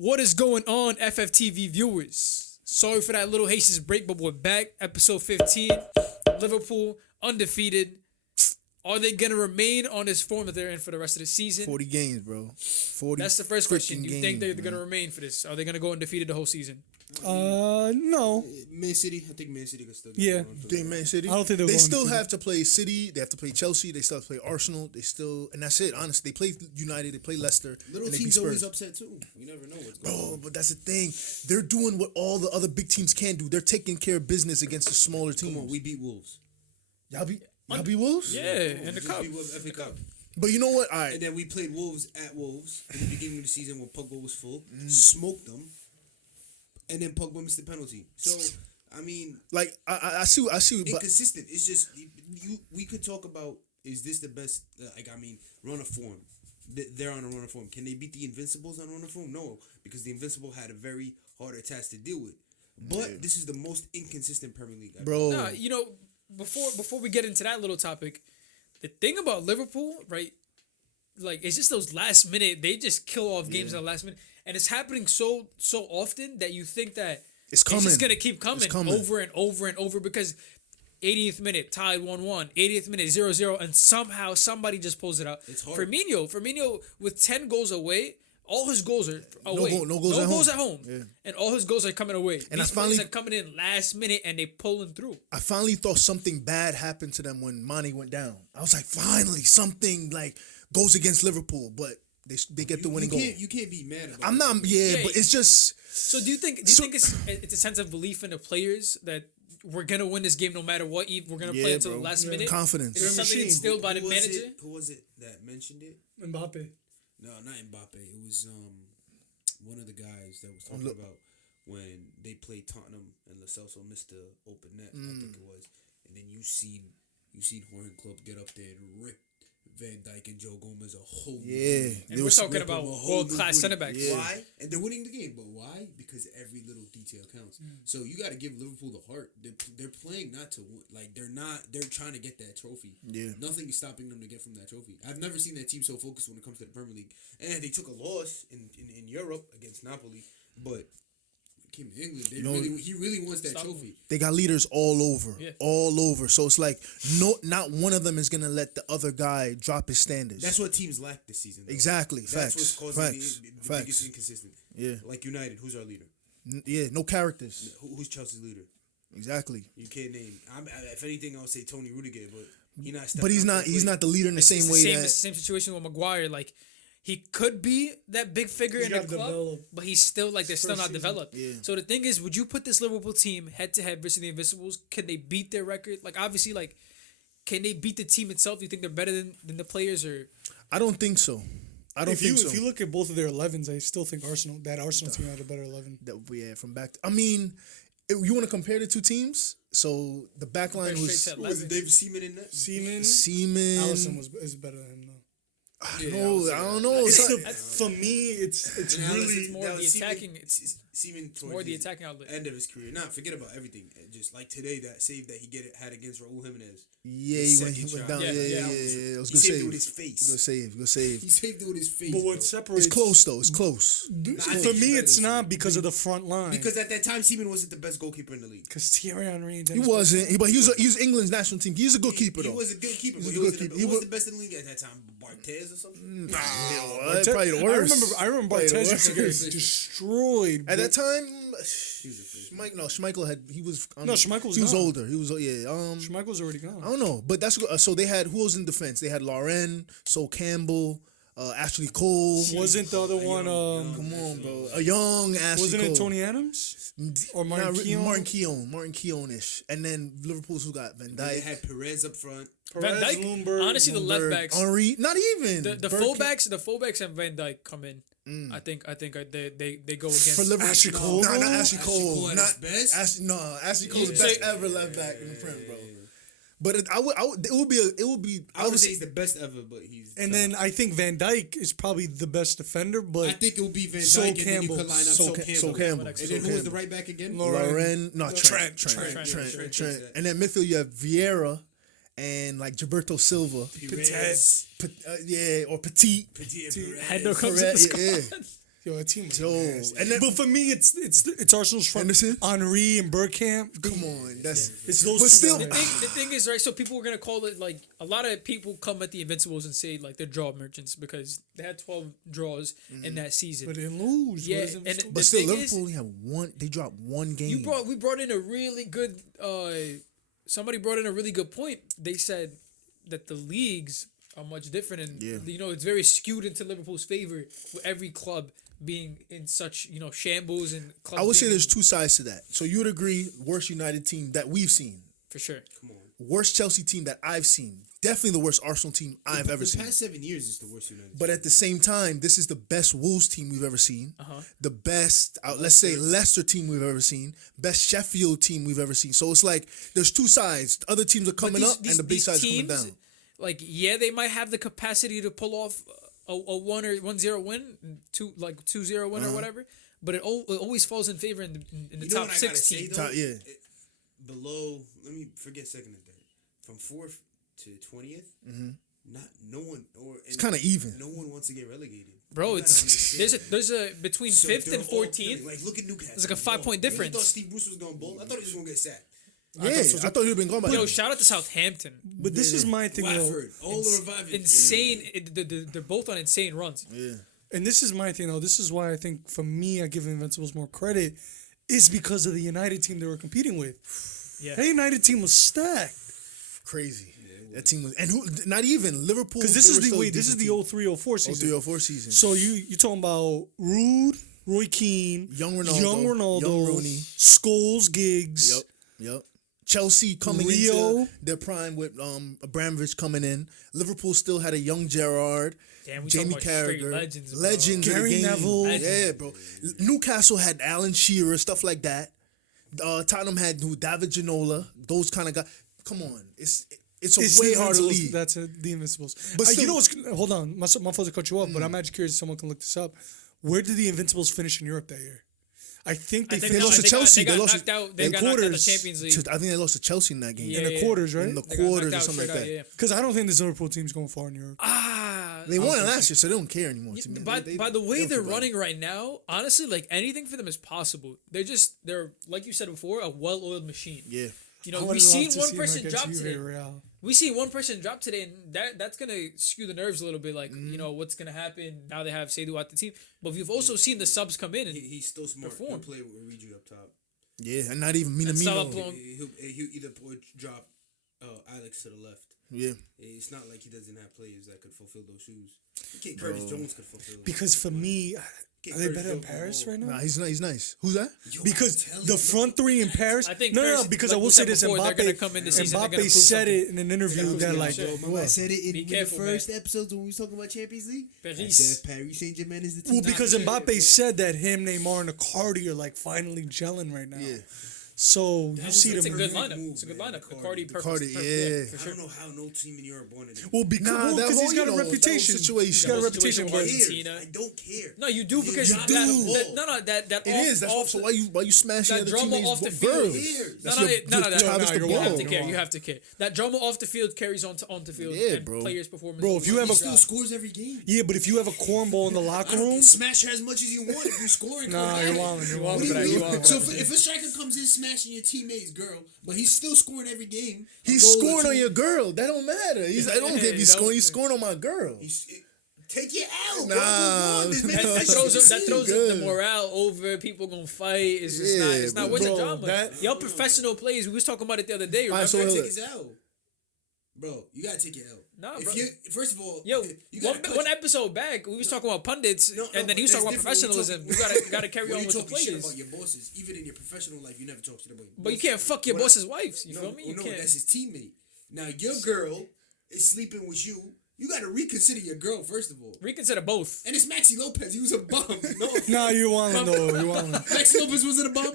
What is going on, FFTV viewers? Sorry for that little hasty break, but we're back. Episode 15. Liverpool undefeated. Are they going to remain on this form that they're in for the rest of the season? 40 games, bro. 40. That's the first question. Do you think they're games, going to remain for this? Are they going to go undefeated the whole season? No. Man City. I think Man City can still. Yeah. Think Man City? I don't think they'll they go still undefeated. have to play City. They have to play Chelsea. They still have to play Arsenal. And that's it. Honestly, they play United. They play Leicester. Little and they beat teams Spurs. always upset too. You never know what's going on. Bro, but that's the thing. They're doing what all the other big teams can do. They're taking care of business against the smaller teams. Come on, we beat Wolves. Y'all beat Wolves? Yeah, in the cup. We beat Wolves FA Cup. But you know what? All right. And then we played Wolves at Wolves in the beginning of the season when Pogba was full. Smoked them. And then Pogba missed the penalty. So, I mean, Like, I see, but inconsistent. It's just we could talk about, is this the best? Run of form. They're on a run of form. Can they beat the Invincibles on a run of form? No, because the Invincible had a very harder task to deal with. But this is the most inconsistent Premier League. bro. Nah, you know, before we get into that little topic, the thing about Liverpool, right? Like, it's just those last minute. They just kill off games in the last minute, and it's happening so often that you think that It's coming. It's just gonna keep coming, It's coming. over and over and over because 80th minute tied 1-1, 80th minute 0-0, and somehow somebody just pulls it out. It's hard. Firmino with 10 goals away. All his goals are away. No goals at home. Yeah. Yeah. And all his goals are coming away. And These I finally- players are coming in last minute and they pulling through. I finally thought something bad happened to them when Mane went down. I was like, finally, something like goes against Liverpool, but they get the winning goal. You can't be mad about I'm not, but it's just. So do you think it's a sense of belief in the players that we're gonna win this game no matter what? We're gonna play until the last minute. Confidence. Is it something instilled by the manager? Who was it that mentioned it? Mbappe. No, not Mbappe. It was one of the guys that was talking about when they played Tottenham and Lo Celso missed the open net. I think it was, and then you seen Jorgen Klopp get up there and rip Van Dijk and Joe Gomez a whole new game. And we're talking about world-class center backs. Yeah. Why? And they're winning the game, but why? Because every little detail counts. So you got to give Liverpool the heart. They're playing not to win. Like they're trying to get that trophy. Yeah. Nothing is stopping them to get from that trophy. I've never seen that team so focused when it comes to the Premier League. And they took a loss in Europe against Napoli, but came to England. He really wants that trophy. They got leaders all over. Yeah. All over. So it's like, not one of them is going to let the other guy drop his standards. That's what teams lack this season. Though. Exactly. That's Facts. what's causing Facts. the Facts. biggest inconsistency. Yeah. Like United, who's our leader? No characters. Who's Chelsea's leader? Exactly. You can't name. If anything, I would say Tony Rudiger, but he's not. But he's not the leader in the same way It's the same situation with Maguire. Like, he could be that big figure in the club, develop. but he's still like they're still not season. developed. Yeah. So the thing is, would you put this Liverpool team head to head versus the Invincibles? Can they beat their record? Like, obviously, like, can they beat the team itself? Do you think they're better than the players? Or I don't think so. If you look at both of their 11s, I still think Arsenal team had a better 11. From back. You want to compare the two teams? So the back line Compare was straight to Was it David Seaman in that? Seaman. Seaman. is better than him though. I don't know. For me, it's And really it's more that the was attacking. Seaman towards more the his attacking outlet. end of his career. Nah, forget about everything. Just like today, that save that he had against Raul Jimenez. Yeah, His he went second down. shot. Yeah. It was He good saved save. it with his face. Good save. He saved it with his face. But what bro. separates It's close though. It's close. I think For he's me, better it's than not Seaman. because of the front line. Because at that time, Seaman wasn't the best goalkeeper in the league. Because Thierry Henry and He wasn't. But he was England's national team. He's a good keeper though. He was a good keeper. He's But a good keeper. Who was the best in the league at that time? Barthez or something? Probably the worst. I remember Probably the Barthez used to get worst. destroyed. At that time, He was a fish. Schmeichel he was. No, Schmeichel was He was gone. older. He was Schmeichel's already gone. I don't know, but that's good. So they had who was in defense? They had Lauren, Sol Campbell, Ashley Cole. Wasn't the other one? Come on, bro. A young Ashley Wasn't Cole. it Tony Adams or Martin Not really- Keown? Martin Keown-ish. And then Liverpool's who got Van They Dijk, had Perez up front. Van Perez, Dijk, Bloomberg, honestly, the left backs, Henry. Not even the fullbacks and Van Dijk come in. I think they go against for Liverpool. Ashley Cole, Nah, bro? not Ashley Ashley Cole. Cole at Not his best? Ashley Cole's the Yeah. best ever left back in the Prem, bro. But it would be. I would say he's the best ever, but he's. And top. then I think Van Dijk is probably the best defender, but I think it will be Van Dijk, Sol and then you Campbell. could line up Sol Sol Campbell. Campbell. Sol Campbell. And Sol then who was the Campbell. right back again? Lauren, Trent. Trent. And then midfield you have Vieira and like Gilberto Silva. Perez. Or Petit. Perez. Hendo comes in the Correct, squad. Yo, that team was Yo, nasty. and then- but for me, it's Arsenal's front. Henderson? Henry and Bergkamp. Come on, that's It's those but two still, guys. The thing is, right, so people were going to call it, like, a lot of people come at the Invincibles and say, like, they're draw merchants because they had 12 draws in that season. But they didn't lose. Yeah, What is it and still- but the still, thing Liverpool is- only have one. They dropped one game. we brought in a really good somebody brought in a really good point. They said that the leagues are much different, and it's very skewed into Liverpool's favor with every club being in such shambles and clubs I would say being there's two sides to that. So you would agree, worst United team that we've seen, for sure. Come on. worst Chelsea team that I've seen, definitely the worst Arsenal team I've ever The seen. past 7 years is the worst United. But at the same time, this is the best Wolves team we've ever seen. Uh-huh. The best, let's say, Leicester team we've ever seen. Best Sheffield team we've ever seen. So it's like there's two sides. Other teams are coming up, and the big side's coming down. Like, they might have the capacity to pull off a 1-0 win, 2-0 win or whatever. But it always falls in favor in the top 16. Below, let me forget second and third. From 4th to 20th, no one It's kind of even. No one wants to get relegated. Bro, You gotta understand. there's a between So 5th they're and all 14th. killing. Like, look at Newcastle. There's like a 5-point When difference. You thought Steve Bruce was going to bowl? I thought he was going to get sacked. Yeah, I thought you'd been gone by Yo, now. shout out to Southampton. But this is my thing, though. Watford, all the reviving. Insane. They're both on insane runs. Yeah. And this is my thing, though. This is why I think, for me, I give Invincibles more credit. Is because of the United team they were competing with. Yeah. That United team was stacked. Crazy. That team was, and not even Liverpool. Because this is the 03-04 season. 03-04 season. So you talking about Rude, Roy Keane, Young Ronaldo, Young Rooney. Scholes, Giggs. Yep. Chelsea coming Rio. into their prime with Abramovich coming in. Liverpool still had a young Gerrard. Damn, we Jamie talking about straight Carragher, legends, bro. legends of the Gary game. Neville. Yeah, bro. Newcastle had Alan Shearer, stuff like that. Tottenham had David Ginola, those kind of guys. Come on, it's way the harder to Invincibles. lead. That's the Invincibles. But You still- know what's? Hold on, my fault to cut you off, but I'm actually curious if someone can look this up. Where did the Invincibles finish in Europe that year? I think they they lost to Chelsea. They They got lost knocked out. in They got knocked out of the quarters Champions League. I think they lost to Chelsea in that game. Yeah. in the quarters, right? In the They got quarters or knocked out something like straight that. out, Because I don't think this Liverpool team's going far in Europe. They won it last year, so they don't care anymore. Yeah, to me. by the way they they're forgot. running right now, honestly, like anything for them is possible. They're like you said before, a well-oiled machine. Yeah. You I know, would we love seen to one see them person against drop Juve today. Real. We see one person drop today, and that's gonna skew the nerves a little bit. Like what's gonna happen now? They have Seydou at the team, but we've also seen the subs come in and He's still smart. Perform. He'll play with Origi up top. Yeah, and not even Salah Minamino. Plum. He'll either drop Alex to the left. Yeah. It's not like he doesn't have players that could fulfill those shoes. Curtis Jones could fulfill those. Because for me, Get are they Curtis better in Jones Paris the right now? Nah, he's nice. Who's that? Yo, Because I'm telling the you, front three in Paris. I think no, Paris, because like I will we say said this: before, they're gonna Mbappe, come in this season, they're gonna Mbappe prove said something. it in an interview prove that something, like, sure. Remember I said it in Be one of the careful, first episodes when we was talking about Champions League? I Paris. said Paris Saint-Germain is the team. well, because to beat, Mbappe bro. said that him, Neymar, and Icardi are like finally gelling right now. Yeah. So you was see It's a them. good perfect lineup. move, It's a good man. lineup. Icardi. Icardi, perfect. Icardi, for I sure. don't know how no team in Europe wanted him. Well, because Nah, that he's whole, got a that whole reputation. situation. He's got a That whole reputation, situation but was- Care. Argentina. I don't care. No, you do because You that, do. that It is. That's off, so why you smashing that other drama teammates' off the girls? field. That's No, your that- job is to you're you have ball. to care. wrong. You have to care. That drama off the field carries on to field. Yeah, and bro. Players' performance. Bro, if you have He a still scores every game. yeah, but if you have a cornball in the I locker don't room, smash her as much as you want if you're scoring. nah, you're wilding. You're What wilding. do for that. you You mean? wilding. So if a striker comes in smashing your teammate's girl, but he's still scoring every game, He's a goal or scoring two, on your girl. That don't matter. I don't care if he's Hey, scoring. He's scoring on my girl. Take it out, Nah, bro. Move on. There's many That fights throws to that see. throws good. the morale over. People gonna fight. It's just Yeah, not. It's not bro. worth the Bro, drama. that- Y'all professional players. We was talking about it the other day. All right, Remember? so Take his L. Bro, you gotta take your L. Nah, if bro. you first of all, Yo, you gotta one episode back, we was talking about pundits, and then he was talking about professionalism. You gotta carry on with the talking shit players. about your bosses, even in your professional life, you never talk shit about your But you bosses. can't fuck your What I- boss's wives. You feel me? You no, can't. that's his teammate. Now your girl is sleeping with you. You gotta reconsider your girl first of all. Reconsider both. And it's Maxi Lopez. He was a bum. No, Nah, you're wilding though. You're wilding. Maxi Lopez wasn't a bum.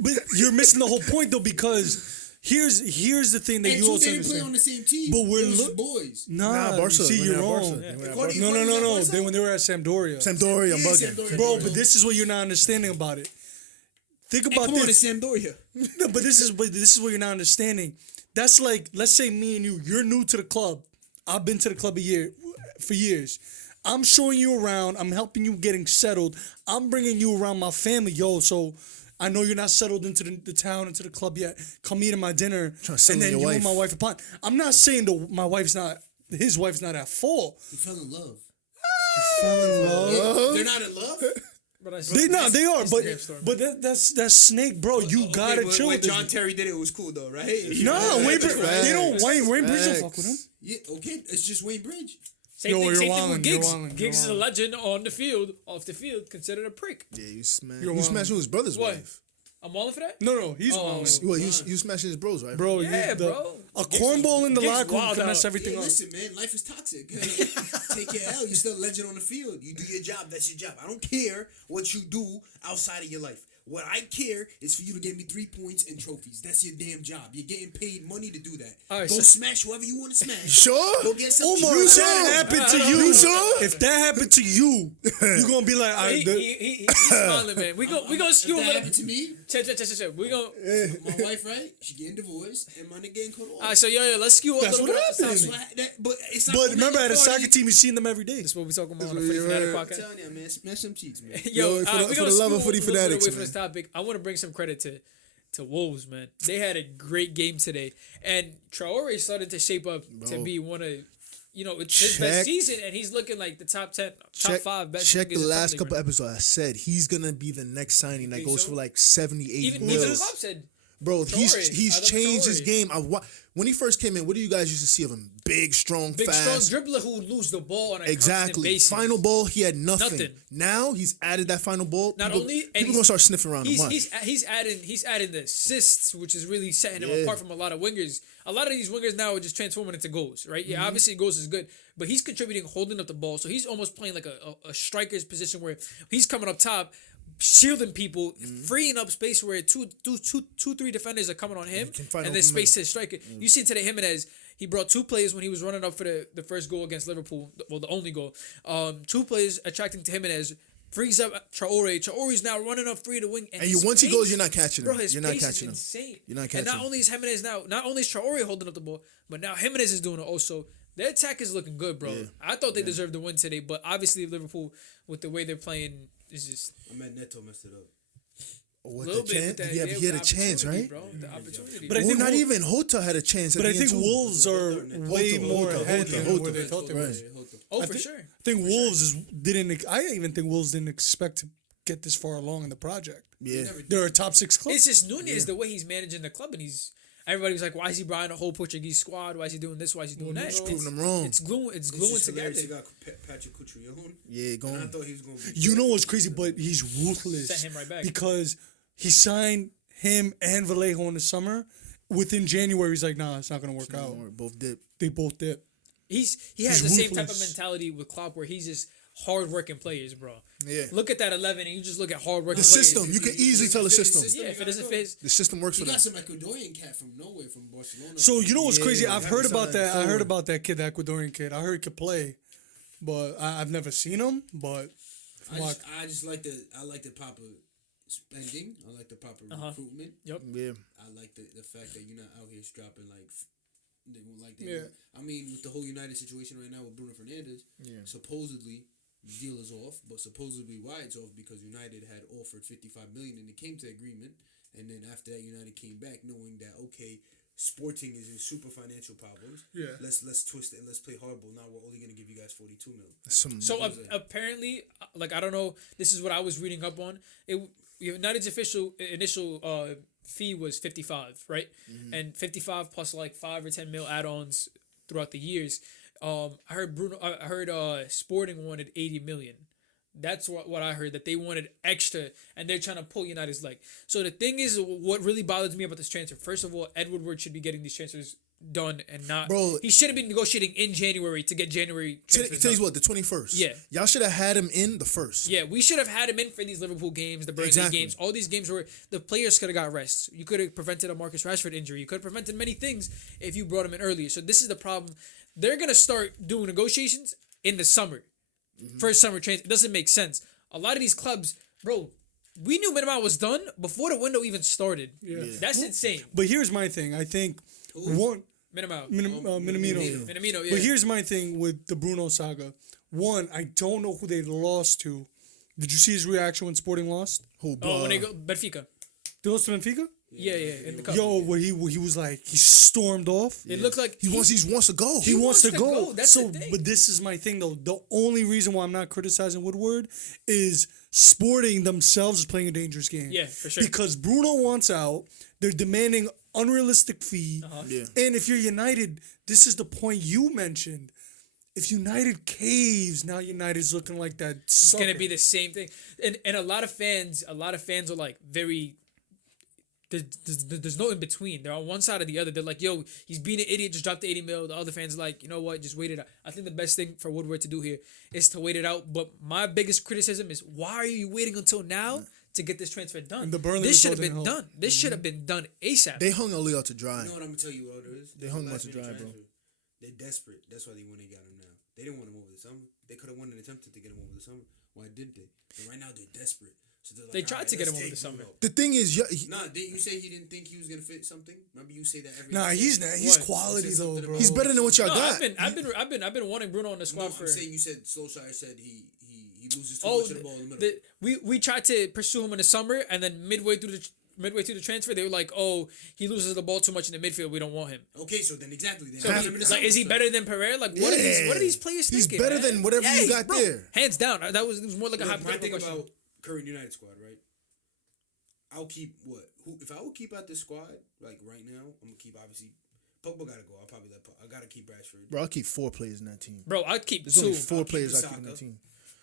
But you're missing the whole point though, because here's the thing that And you two, also they didn't play on understand. the same team. But we're They was look- boys. Nah, Barca. see, When you're they're at wrong. Barca. They were at According- Barca. No. Barca? When they were at Sampdoria. Sampdoria, I'm Yeah, bugging. Sampdoria. Bro, but this is what you're not understanding about it. Think about Come on, it's this. Sampdoria. No, but this is what you're not understanding. That's like, let's say me and you, you're new to the club. I've been to the club for years. I'm showing you around. I'm helping you getting settled. I'm bringing you around my family, yo. So I know you're not settled into the town, into the club yet. Come eat at my dinner, Trying to settle and then your you and wife. my wife upon. I'm not saying his wife's not at fault. He fell in love. Fell in love. They're not in love. But They are, Instagram story, but that's Snake, bro. You gotta but chill when with this. John Terry did it, it was cool though, right? Nah, Wayne Facts. Bridge. They don't. Wayne Bridge don't fuck with him. Yeah, okay, it's just Wayne Bridge. Same thing You're with wildin', Giggs. you're wildin', Giggs is you're a legend on the field, off the field, considered a prick. Yeah, you smash. You're You wild. smashing his brother's What? wife. I'm walling for that? No, he's Oh. wild. Well, you smashing his bros, right? Bro, Yeah, bro. A cornball in the Giggs locker room wild can out. mess everything Hey, up. listen, man, life is toxic. Take your L. You're still a legend on the field. You do your job. That's your job. I don't care what you do outside of your life. What I care is for you to get me 3 points and trophies. That's your damn job. You're getting paid money to do that. All right, Go so- smash whoever you want to smash. Sure. Go get some. Omar, You if sure? that happened to you, You sure? if that happened to you, you gonna be like, He's smiling, man. We gonna skew a If that little. happened to me, Check. We gonna. my wife, right? She getting divorced, and my nigga getting cut off. All right, so let's skew a That's little what bit off the happened. topic. But it's not. but remember, at a party. soccer team, you seen them every day. That's what we talking about on the what Footy you Fanatic heard. I'm podcast. telling you, man, smash some cheeks, man. Yo, Yo, for we the gonna love of skew Footy a little bit Fanatics, away from man. this topic. I want to bring some credit to Wolves, man. They had a great game today, and Traore started to shape up to be one of, it's his best Check. season, and he's looking like the top 10, top Check, 5 best. check the wingers in last Premier League couple right episodes. I said he's gonna be the next signing that Think goes so? for like 70, 80 Even mils. Klopp said, Bro, Traore. he's I love changed his Traore. game. When he first came in, what do you guys used to see of him? Big, strong, big, fast. strong dribbler who would lose the ball on a constant Exactly. basis. Final ball, he had nothing. Nothing. Now he's added that final ball. Not people, only and people gonna start sniffing around him. he's adding the assists, which is really setting him Yeah. apart from a lot of wingers. A lot of these wingers now are just transforming into goals, right? Yeah, obviously goals is good, but he's contributing, holding up the ball, so he's almost playing like a striker's position where he's coming up top, shielding people, freeing up space where two, 3 defenders are coming on him, can find and there's open space to strike it. You see today Jimenez. He brought 2 players when he was running up for the first goal against Liverpool. Well, the only goal. 2 players attracting to Jimenez. Frees up Traore. Traore's now running up free to wing. And his once he pace- goes, you're not catching him. Bro, his You're not pace catching him. is insane. You're not And catching not him. only is Jimenez not only is Traore holding up the ball, but now Jimenez is doing it also. Their attack is looking good, bro. Yeah. I thought they deserved the win today, but obviously Liverpool, with the way they're playing, is just I meant Neto messed it up. With a little the bit. chance, With that, he had with a the chance, opportunity, right? bro. The opportunity. But I Well, think not Wol- even Hota had a chance. But at I the think end, too. Wolves are way more ahead than Hota. where they thought they were. Right. Oh, I for thi- sure. I think Wolves didn't. I even think Wolves didn't expect to get this far along in the project. Yeah. They're a top 6 club. It's just Nunez, the way he's managing the club, and everybody was like, "Why is he buying a whole Portuguese squad? Why is he doing this? Why is he doing that?" He's proving them wrong. It's gluing It's together. just hilarious. He got Patrick Cutrione. Yeah, And I going. thought he was going to be. You know what's crazy? But he's ruthless. Sent him right back. Because he signed him and Vallejo in the summer. Within January, he's like, nah, it's not gonna work out. Both did. They both did. He has He's the same type of ruthless. mentality with Klopp, where he's just hard-working players, bro. Yeah. Look at that 11, and you just look at hard-working The players. system. You can easily tell the system. Yeah, if it doesn't fit, The system works He for them. got some Ecuadorian cat from nowhere, from Barcelona. So you know what's Yeah, crazy? yeah, I've yeah. heard We saw about that that. I before. heard about that kid, the Ecuadorian kid. I heard he could play, but I've never seen him. But I just like the proper spending. I like the proper recruitment. yep. Yeah. I like the fact that you're not out here dropping Yeah. I mean, with the whole United situation right now with Bruno Fernandes, supposedly the deal is off, but supposedly why it's off because United had offered 55 million and they came to agreement, and then after that United came back knowing that okay, Sporting is in super financial problems. Yeah. Let's twist it and let's play hardball. Now we're only gonna give you guys 42 mil. So apparently, like I don't know, this is what I was reading up on. United's initial fee was 55, right? And 55 plus like 5 or 10 mil add-ons throughout the years. I heard Sporting wanted 80 million. That's what I heard, that they wanted extra, and they're trying to pull United's leg. So the thing is, what really bothers me about this transfer, first of all, Ed Woodward should be getting these transfers done and not. Bro, he should have been negotiating in January to get January transfers Today's done. what, the 21st? Yeah. Y'all should have had him in the 1st. Yeah, we should have had him in for these Liverpool games, the Burnley Exactly. games, all these games where the players could have got rest. You could have prevented a Marcus Rashford injury. You could have prevented many things if you brought him in earlier. So this is the problem. They're going to start doing negotiations in the summer. First summer transfer. It doesn't make sense. A lot of these clubs, bro, we knew Minamino was done before the window even started. Yeah. That's insane. But here's my thing. I think Minamino. Minamino, yeah. But here's my thing with the Bruno saga. One, I don't know who they lost to. Did you see his reaction when Sporting lost? Who? Oh, when they go Benfica. They lost to Benfica? Yeah, in the cup. Yo, where he was like, he stormed off. It looked like he wants to go. He wants to go. That's so, the thing. but this is my thing though. The only reason why I'm not criticizing Woodward is Sporting themselves is playing a dangerous game. Yeah, for sure. Because Bruno wants out. They're demanding unrealistic fee. Yeah. And if you're United, this is the point you mentioned. If United caves, now United's looking like that. It's gonna be the same thing, and a lot of fans are like very. There's no in between. They're on one side or the other. They're like, yo, he's being an idiot. Just dropped the 80 mil. The other fans are like, you know what? Just wait it out. I think the best thing for Woodward to do here is to wait it out. But my biggest criticism is why are you waiting until now to get this transfer done? This should have been done. This should have been done ASAP. They hung Ali out to dry. You know what I'm gonna tell you, Elders? They hung him out to dry, bro. They're desperate. That's why they went and got him now. They didn't want him over the summer. They could have won and attempted to get him over the summer. Why didn't they? And right now they're desperate. So they're like, They tried to get him over the let's summer. take Bruno. The thing is, Nah, didn't you say he didn't think he was gonna fit something? Remember you say that every Nah, night? he's not. He's What? quality Said though, something bro. he's better than what y'all No, got. I've been wanting Bruno on the squad No, for. I'm saying you said Solskjaer said he loses too much of the ball in the middle. We tried to pursue him in the summer, and then midway through the transfer, they were like, "Oh, he loses the ball too much in the midfield. We don't want him." Okay, so then exactly. Then So put him in the summer is he stuff. better than Pereira? Like, what are these players He's thinking? better man? than whatever you Yes, got bro. there. Hands down. It was more like a Look, my hypothetical thing question. about current United squad, right? I'll keep what? Who? If I would keep out this squad, like right now, I'm gonna keep obviously. Pogba gotta go. I'll probably I gotta keep Rashford. Bro, I'll keep 4 players in that team. Bro, I'd keep There's two. only 4 I'll keep players I keep in Bissaka. the team.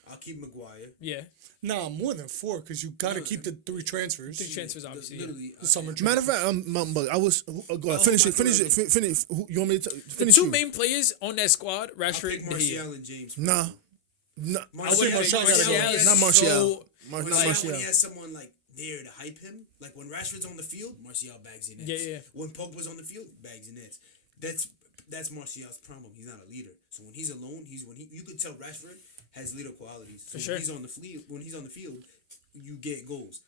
I'll keep Maguire. Yeah, Nah, more than 4 because you got to keep the 3 transfers. three transfers obviously. Yeah. Literally, The summer Matter of fact, I was go ahead, finish it. You want me to The finish? two you? main players on that squad, I'll Rashford, pick and De Gea. Martial and James. Nah, I wouldn't Martial pick gotta go. Martial. not Martial. Martial, Not Martial. when he has someone like there to hype him, like when Rashford's on the field, Martial bags in nets. Yeah. When Pogba's on the field, bags in nets. That's Martial's problem. He's not a leader. So when he's alone, you could tell Rashford has leader qualities. So For sure. when he's on the field, you get goals.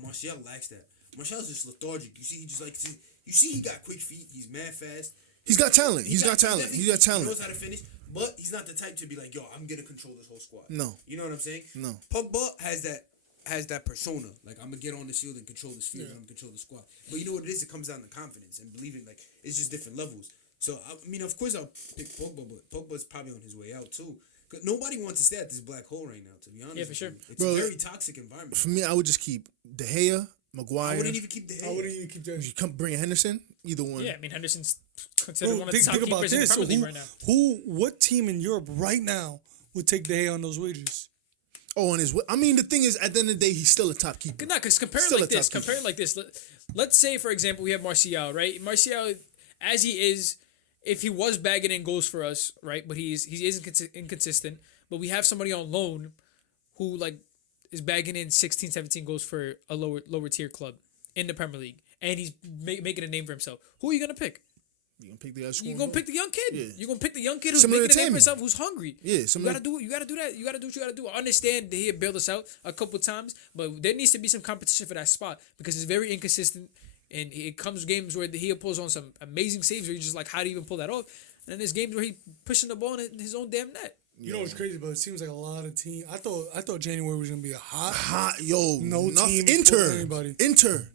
Martial lacks that. Martial's just lethargic. You see he got quick feet. He's mad fast. He's got talent. He's got talent. He He's got talent. knows how to finish, but he's not the type to be like, yo, I'm gonna control this whole squad. No. You know what I'm saying? No. Pogba has that persona. Like, I'm gonna get on this field and control this field. I'm gonna control the squad. But you know what it is? It comes down to confidence and believing. Like, it's just different levels. So I mean, of course, I'll pick Pogba, but Pogba's probably on his way out too. Cause nobody wants to stay at this black hole right now. To be honest, Yeah, for with sure. you. It's Bro, a very toxic environment. For me, I would just keep De Gea, Maguire. I wouldn't even keep the. I wouldn't even keep that. You come bring Henderson. Either one. Yeah, I mean Henderson's considered Bro, one of the top think about keepers in the this. Premier League right now. What team in Europe right now would take De Gea on those wages? Oh, and I mean, the thing is, at the end of the day, he's still a top keeper. No, because compare Still it like a top this. keeper. Compare it like this. Let's say, for example, we have Martial, right? Martial, as he is, if he was bagging in goals for us, right? But he is inconsistent. But we have somebody on loan who like is bagging in 16, 17 goals for a lower tier club in the Premier League, and he's making a name for himself. Who are you gonna pick? You gonna pick the guy You're scoring gonna goals? pick the young kid. Yeah. You're gonna pick the young kid who's Similar making to a name for Tammy. himself, who's hungry. Yeah, You similar- gotta do that. You gotta do what you gotta do. I understand that he had bailed us out a couple times, but there needs to be some competition for that spot because it's very inconsistent. And it comes games where he pulls on some amazing saves where you're just like, how do you even pull that off? And then there's games where he pushing the ball in his own damn net. You know what's crazy, but it seems like a lot of teams. I thought January was gonna be a hot. No team team. is pulling Inter. anybody. Inter.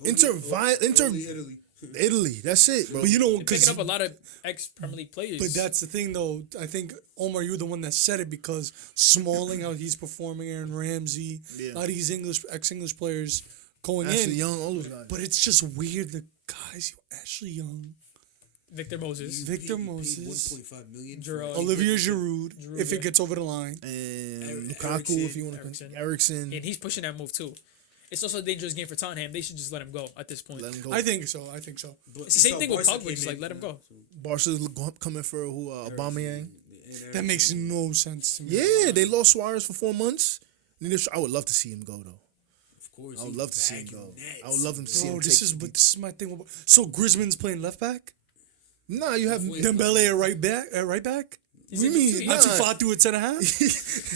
Only Italy. Italy. That's it, bro. But you know, They're because picking up a lot of ex-Premier League players. but that's the thing, though. I think Omar, you're the one that said it because Smalling, how he's performing, Aaron Ramsey, Yeah. a lot of these ex-English players going Ashley in. Young, all those guys. But it's just weird. The guys, Ashley Young, Victor Moses. Victor Paid Moses, 1.5 million. Giroud. Olivier Giroud, if yeah. it gets over the line. And Lukaku, Eriksen. if you want to Eriksen. Ericsson. And he's pushing that move too. It's also a dangerous game for Tottenham. They should just let him go at this point. Let him go. I think so. It's the same thing with Pogba. Just like let him go. Barca's coming for who? Aubameyang. That makes no sense to me. Yeah, they lost Suarez for 4 months. I would love to see him go though. Of course, I would love to see him go. I would love him to see Bro, him. this is my thing. So Griezmann's playing left back. Nah, you have Dembele at right back. Right back. He's We in mean- between. nah. Atu Fatu at center half.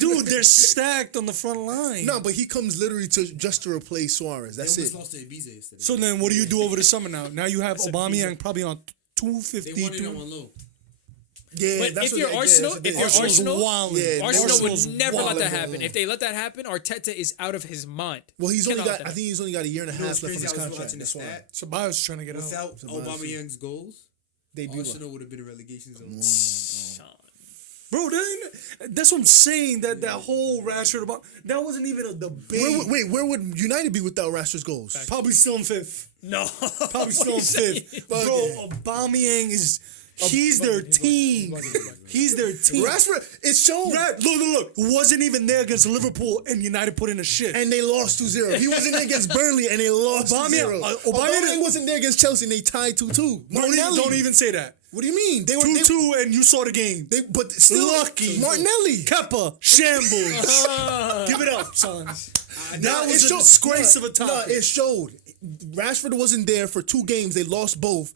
Dude, they're stacked on the front line. no, but he comes literally just to replace Suarez. They That's almost it. lost to Ibiza yesterday. So then, what do you do over the summer now? Now you have Aubameyang probably on they wanted him $250. on low. Yeah, But that's if what you're they- yeah, Arsenal, that's what they if you're did. Arsenal, wildin'. Yeah, Arsenal Arsenal's would never let wildin', that bro. happen. If they let that happen, Arteta is out of his mind. Well, he's only Cannot got. let I that think he's only got a year and a You know half what's left on crazy? his I was contract. watching the That's why. stat. Ceballos trying to get out. Without Aubameyang's goals, They do. Arsenal would have been in relegation zone. Bro, that's what I'm saying. That whole Rashford about that wasn't even a debate. Where would United be without Rashford's goals? Probably still in fifth. No, Probably still in fifth. Bro, Aubameyang is. He's their team. He's their team. Rashford, it's shown. Look. Wasn't even there against Liverpool, and United put in a shit. And they lost 2-0. He wasn't there against Burnley, and they lost 2-0. Aubameyang wasn't there against Chelsea, and they tied 2-2. Don't even say that. What do you mean? They were 2-2, and you saw the game. but still Lucky. Martinelli. Kepa, shambles. Give it up, son. That was a disgrace of a topic. No, it showed. Rashford wasn't there for 2 games. They lost both.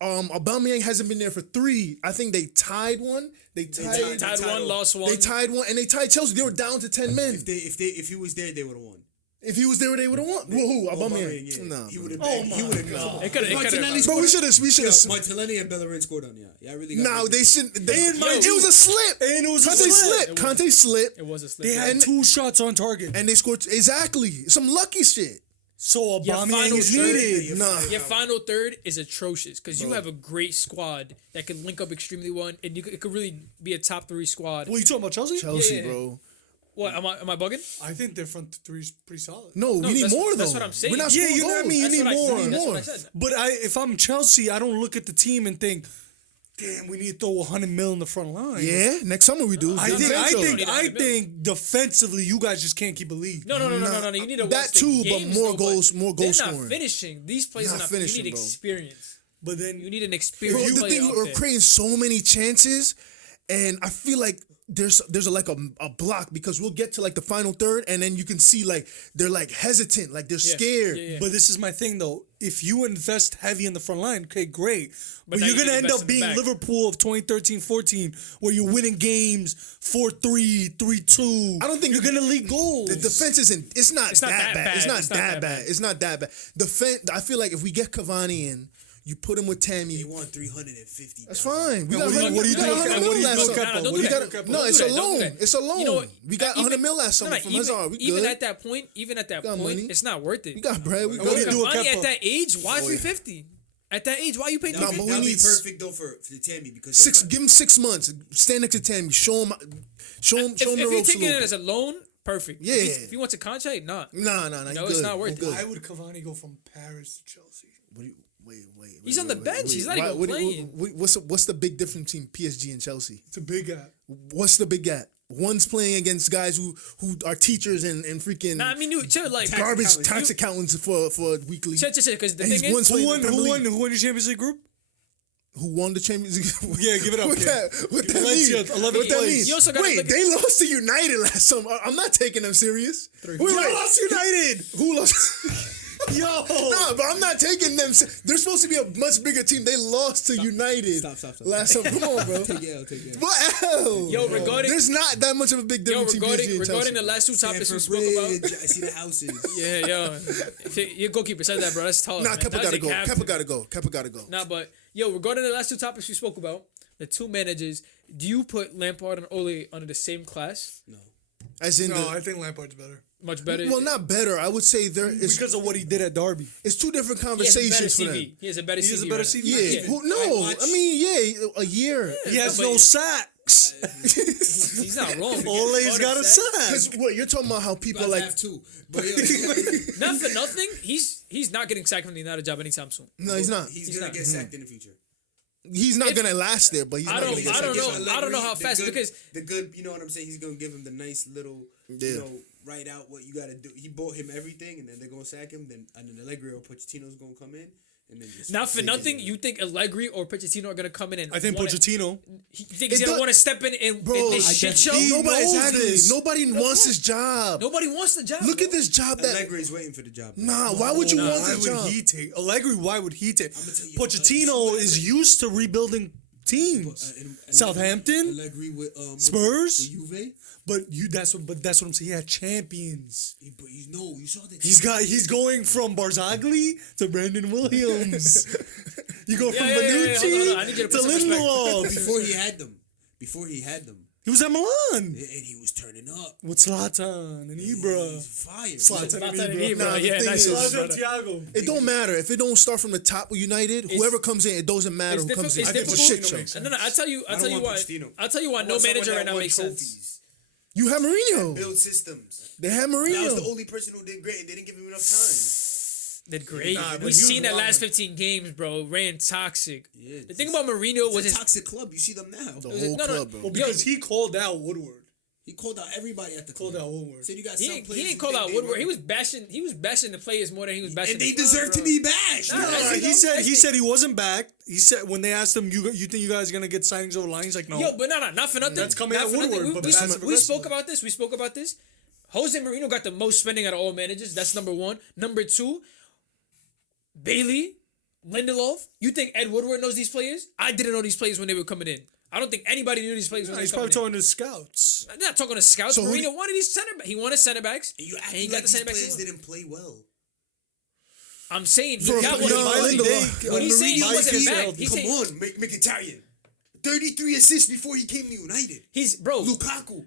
Aubameyang hasn't been there for 3. I think they tied one. They tied one, lost one. They tied one, and they tied Chelsea. They were down to 10 men. If he was there, they would have won. If he was there, they would have won. Who? Aubameyang, Aubameyang? yeah. No. He would have. Oh He would have. my It could've- Bro, we should have. Martinelli and Bellerin scored on. Yeah, I really. Got No, they shouldn't. And mind It you- was a slip. and it was a Conte slip. Conte slipped. It was a slip. They had 2 shots on target. And they scored exactly some lucky shit. So Your Aubameyang final is third- needed. Nah, Your final third is atrocious because you have a great squad that can link up extremely well, and it could really be a top 3 squad. What, you talking about Chelsea? Chelsea, Yeah. bro. What am I bugging? I think their front three is pretty solid. No, we need that's- more though. that's what I'm saying. We're not Yeah, scoring you know what I goals. mean? You That's need what I more. said. That's what I said. But if I'm Chelsea, I don't look at the team and think, damn, we need to throw 100 mil in the front line. Yeah, next summer we do. I Vincenzo. think defensively, you guys just can't keep a lead. No. You need to That watch the too, but games, more though, goals- more goal they're scoring. not finishing. These players Not are not finishing, You need bro. experience. But then You need an Bro, experienced the player thing, out we're there. creating so many chances, and I feel like there's a block because we'll get to like the final third, and then you can see like they're like hesitant, like they're scared. Yeah. But this is my thing, though. If you invest heavy in the front line, okay, great. But now you're you going to need to end invest up in the being back. Liverpool of 2013-14, where you're winning games 4-3, 3-2. I don't think you're going to leak goals. The defense isn't. It's not that bad. It's not that bad. It's not that bad. Defense. I feel like if we get Cavani in, you put him with Tammy. They won 350. That's fine. We Now, got what do you do? 100 What do mil you last do? summer. Kepa? Don't What do do you that. do? Kepa? No, it's a Don't do that. loan. Don't do that. It's a loan. You know what? We got 100 mil last summer from Hazard. We even good. at that point, got point, money. it's not worth it. We got bread. We what do you good. do with Cavani Kepa? at that age, why 350? At that age, why you paying That'd Nah, be, but we that'd be need perfect though for the Tammy because Give him 6 months. Stand next to Tammy. Show him If the you're ropes a taking it little as bit. a loan, perfect. Yeah. If he wants a contract, nah. Nah. No, you it's good. not worth You it. good. Why would Cavani go from Paris to Chelsea? What do you, wait. He's on the bench. He's not even playing. What's the big difference between PSG and Chelsea? It's a big gap. What's the big gap? One's playing against guys who are teachers and freaking Nah, I mean, you chill, like garbage tax accountants for weekly. Chill, because the And he's thing won is, playing in the Premier League. Who won the Champions League group? Who won the Champions League? Yeah, give it up, What kid. that Valencia, mean? 11th What that place. mean? You also gotta Wait, look at- they lost to United last summer. I'm not taking them serious. Wait, lost United. Who lost? Yo. Nah, but I'm not taking them. They're supposed to be a much bigger team. They lost to United Stop. last summer. Come on, bro. Take it. What L? Yo, regarding- there's not that much of a big yo, difference between PSG and regarding Chelsea. the last 2 topics we Stamford spoke about. Bridge. I see the houses. Yeah, yo, your goalkeeper said that, bro. That's tough. Nah, man. Kepa That is gotta a go. captain. Kepa gotta go. Nah, but yo, regarding the last 2 topics we spoke about, the 2 managers, do you put Lampard and Ole under the same class? No. As in, No, I think Lampard's better. Much better. well, not better. I would say it's Because of what he did at Derby. 2 different he has a better conversations for them. CV. He has a better He CV. has a better right? CV. Yeah. No, watch- I mean, yeah, a year. He has but- no sacks. He's not wrong. Ole's got a sack. Because what you're talking about, how people About are to like, have 2. But yo, Not for nothing. He's not getting sacked from the United job anytime soon. no, he's not. he's gonna not. get sacked in the future. He's not gonna last there, but he's I not don't- gonna get I don't sacked. know. I don't know how fast, because- the good, you know what I'm saying. He's gonna give him the nice little, Yeah. you know, write out what you gotta do. He bought him everything, and then they're gonna sack him. Then Allegri or Pochettino's gonna come in, and then just Not for take nothing, his- you think Allegri or Pochettino are gonna come in and I think Pochettino. You think he's gonna does- want to step in Bro, this I shit guess show? he Nobody, knows exactly. this. Nobody wants his job. Nobody wants the job. Look at this job that. Allegri's waiting for the job. Nah, why would you want Why this would job? he take Allegri? Why would he take? I'ma tell you, Pochettino is used to rebuilding teams. Southampton, Allegri with Spurs? with Juve. but that's what I'm saying. He had champions. But you saw that He's going from Barzagli to Brandon Williams. You go from Yeah. Hold on. I Bonucci need you to to put some respect. Lindelof. before he had them. before he had them. He was at Milan And he was turning up. with Zlatan and Ibra. He's fire. Zlatan and Zlatan and Ibra. Ibra. Nah, the Yeah, thing nice is- one, Zlatan brother. Thiago. It don't matter if it don't start from the top of United. Whoever comes in, it doesn't matter It's who comes in. difficult- It's it's a shit difficult. show. No, I'll tell you I don't want why. Pochettino. I'll tell you why I no want someone manager that right now won makes sense. trophies, You have Mourinho. Build systems. They have That was the Mourinho. only person who did great. They didn't give him enough time. Did great. Nah, but We he seen was that last wildin'. 15 games, bro. Ran toxic. Yeah, The thing about Mourinho was it's his. a toxic club. You see them now. The was whole no, no. club, bro. Well, because he called out Woodward. He called out everybody at the Called club. out Woodward. Said you got He some ain't, players he ain't who called think out they Woodward. were- He was bashing the players more than he was bashing. and they the club, deserve to bro. be bashed. Nah, No, I see He though. said he said he wasn't back. He said when they asked him, you think you guys are gonna get signings over the line? He's like, no. Yo, but not for nothing. That's coming Not out for nothing. Woodward, We- but we, passive we spoke aggressive. about this. We spoke about this. Jose Mourinho got the most spending out of all managers. That's number one. Number two, Bailey, Lindelof. You think Ed Woodward knows these players? I didn't know these players when they were coming in. I don't think anybody knew these players when they He's were probably coming talking to scouts. in. I'm not talking to scouts. So who Mourinho do- wanted these he wanted center backs. And you and act he like got the these center backs. players he wanted. didn't play well. I'm saying he For- got for what he young wanted. Lindelof. When he's saying he Mourinho wasn't keeps back, out. he's Come saying on, Mkhitaryan. 33 assists before he came to United. he's bro. Lukaku.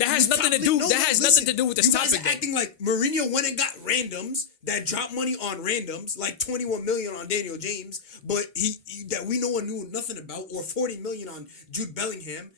That has nothing to do- that has nothing to do with this you guys topic, are though. acting like Mourinho went and got randoms that dropped money on randoms, like 21 million on Daniel James, but he that we no one knew nothing about, or 40 million on Jude Bellingham.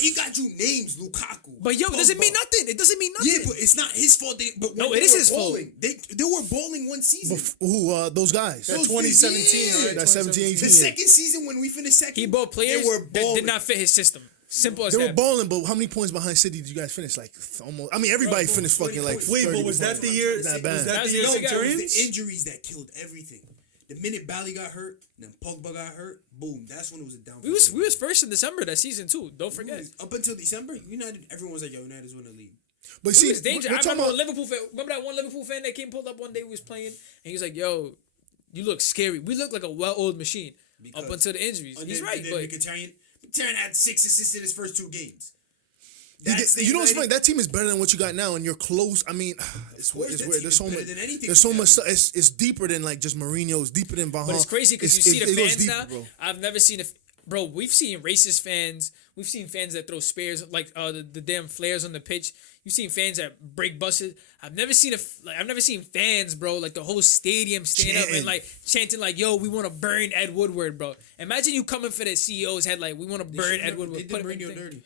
He got you names, Lukaku. But yo, it doesn't mean Pogba. nothing. It doesn't mean nothing. Yeah, but it's not his fault. But No, when it they is were his fault. balling, They were balling one season. Who? Those guys. That Those 2017, yeah. all right? That's 17, 18. The second season when we finished second, He bought players they were that balling. did not fit his system. Simple as They were that. balling, but how many points behind City did you guys finish? Like almost. I mean, everybody Bro, finished 20 fucking like. points. Wait, 30 but was that points. the year? That Was bad. that That's the the year year of they got- It was Centurions? the injuries that killed everything. The minute Bally got hurt, then Pogba got hurt, boom. That's when it was a downfall. We was first in December that season too. Don't forget. Up until December, United, everyone was like, "Yo, United's winning the league." But We see, was dangerous. we're I talking remember about. when Liverpool fan. Remember that one Liverpool fan that came pulled up one day we was playing and he was like, "Yo, you look scary." We look like a well-oiled machine up until the injuries. And He's then- right, and then but Mkhitaryan had 6 assists in his first 2 games. You know what's funny? That team is better than what you got now, and you're close. I mean, it's course weird. that There's team is so better much. than anything There's so we much. have. Stuff. It's deeper than like just Mourinho. It's deeper than Van. But it's crazy because you see the it goes fans deeper, now. bro. I've never seen bro. We've seen racist fans. We've seen fans that throw spears like the damn flares on the pitch. You've seen fans that break buses. I've never seen fans, bro, like the whole stadium stand up and Chanting. like chanting like, "Yo, we want to burn Ed Woodward, bro." Imagine you coming for the CEO's head like, "We want to burn Ed Woodward." They Put did him in Mourinho thing. dirty.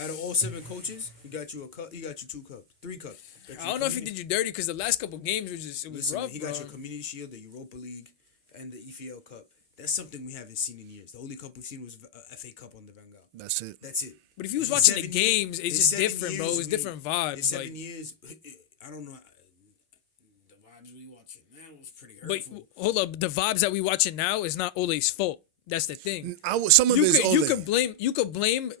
Out of all 7 coaches, he got you a cup. He got you 2 cups, 3 cups. Got you I don't know if he community- did you dirty because the last couple games was just it was Listen, rough, he bro. got your Community Shield, the Europa League, and the EFL Cup. That's something we haven't seen in years. The only cup we've seen was FA Cup on the Van Gaal. That's it. That's it. But if you was In watching the 7 games, years- it's in just 7 different, bro. years, It's different In vibes. 7 Like, years, I don't know. The vibes we watching now was pretty but hurtful. hold up, the vibes that we watching now is not Ole's fault. That's the thing. Some of it is You Ole. could blame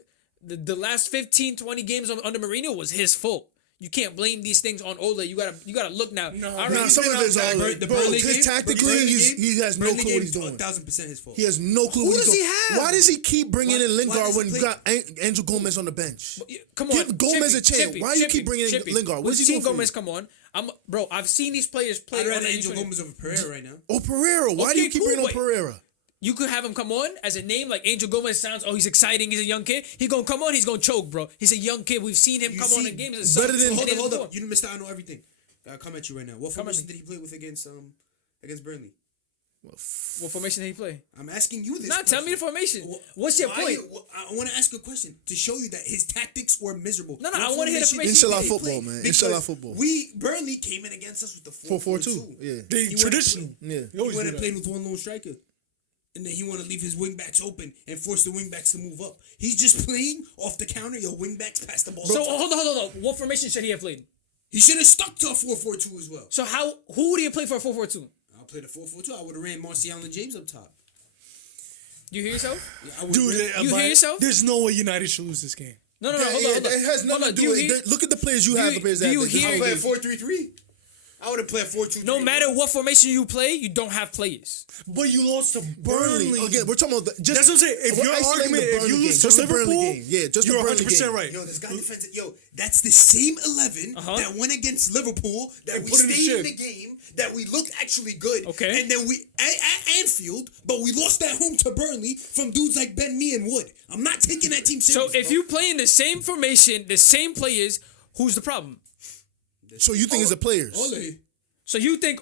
the last 15, 20 games under Mourinho was his fault. You can't blame these things on Ole. You gotta look now. No. I Nah, already- some of it is That Ole. the Bro, Burnley his game- tactically, Burnley he game- has no Burnley clue what he's game, doing. 1,000% his fault. He has no clue Who what he's does he doing. have? Why does he keep bringing in Why Lingard does he when you play- got Angel Gomez on the bench? Come on, Give Gomez a chance. Why you keep bringing in Chippy. Lingard? What's We've he seen doing for Gomez you? come on. Bro, I've seen these players play. I'd on rather the Angel East- Gomez over Pereira right now. Oh, Pereira. Why do you Okay, keep cool, bringing on but- Pereira? You could have him come on as a name like Angel Gomez sounds. Oh, he's exciting. He's a young kid. He gonna come on. He's gonna choke, bro. He's a young kid. We've seen him You come see, on in games. better than- Hold up. You missed out on everything. I come at you right now. What Come at formation me. did he play with against Burnley? What formation did he play? I'm asking you this. Nah, tell me the formation. What's your point? I want to ask you a question to show you that his tactics were miserable. No, What I wanna hear the formation formation. did Inshallah he football, play? man. Because Inshallah football. Burnley came in against us with the 4-4-2. Yeah. They He traditional. Yeah. He He always went do and that. played with one lone striker. And then he want to leave his wing backs open and force the wing backs to move up. He's just playing off the counter. Your wing backs pass the ball. So hold on. What formation should he have played? He should have stuck to a 4-4-2 as well. So who would he have played for a 4-4-2? I'll play the 4-4-2. I would have ran Martial and James up top. You hear yourself? Yeah, I would Dude, You hear yourself? There's no way United should lose this game. No. Yeah, Hold on. it has Hold nothing on, to do do you with hear- it. Look at the players you have. The players do that you have. hear- I play a 4-3-3. I would have played 4-2-3. No matter what formation you play, you don't have players. But you lost to Burnley. Again, we're talking about just. That's what I'm saying. If we're your isolating argument, the if you Burnley lose game, to just the Burnley Liverpool, game. Yeah, just you're the Burnley 100% game. right. Yo, this guy defensive. Yo, that's the same 11 that went against Liverpool, that And we put in the stayed in ship. the game, that we looked actually good. Okay. And then we at Anfield, but we lost at home to Burnley from dudes like Ben Mee and Wood. I'm not taking that team So serious. if you play in the same formation, the same players, who's the problem? So you think it's the players? Ole. So you think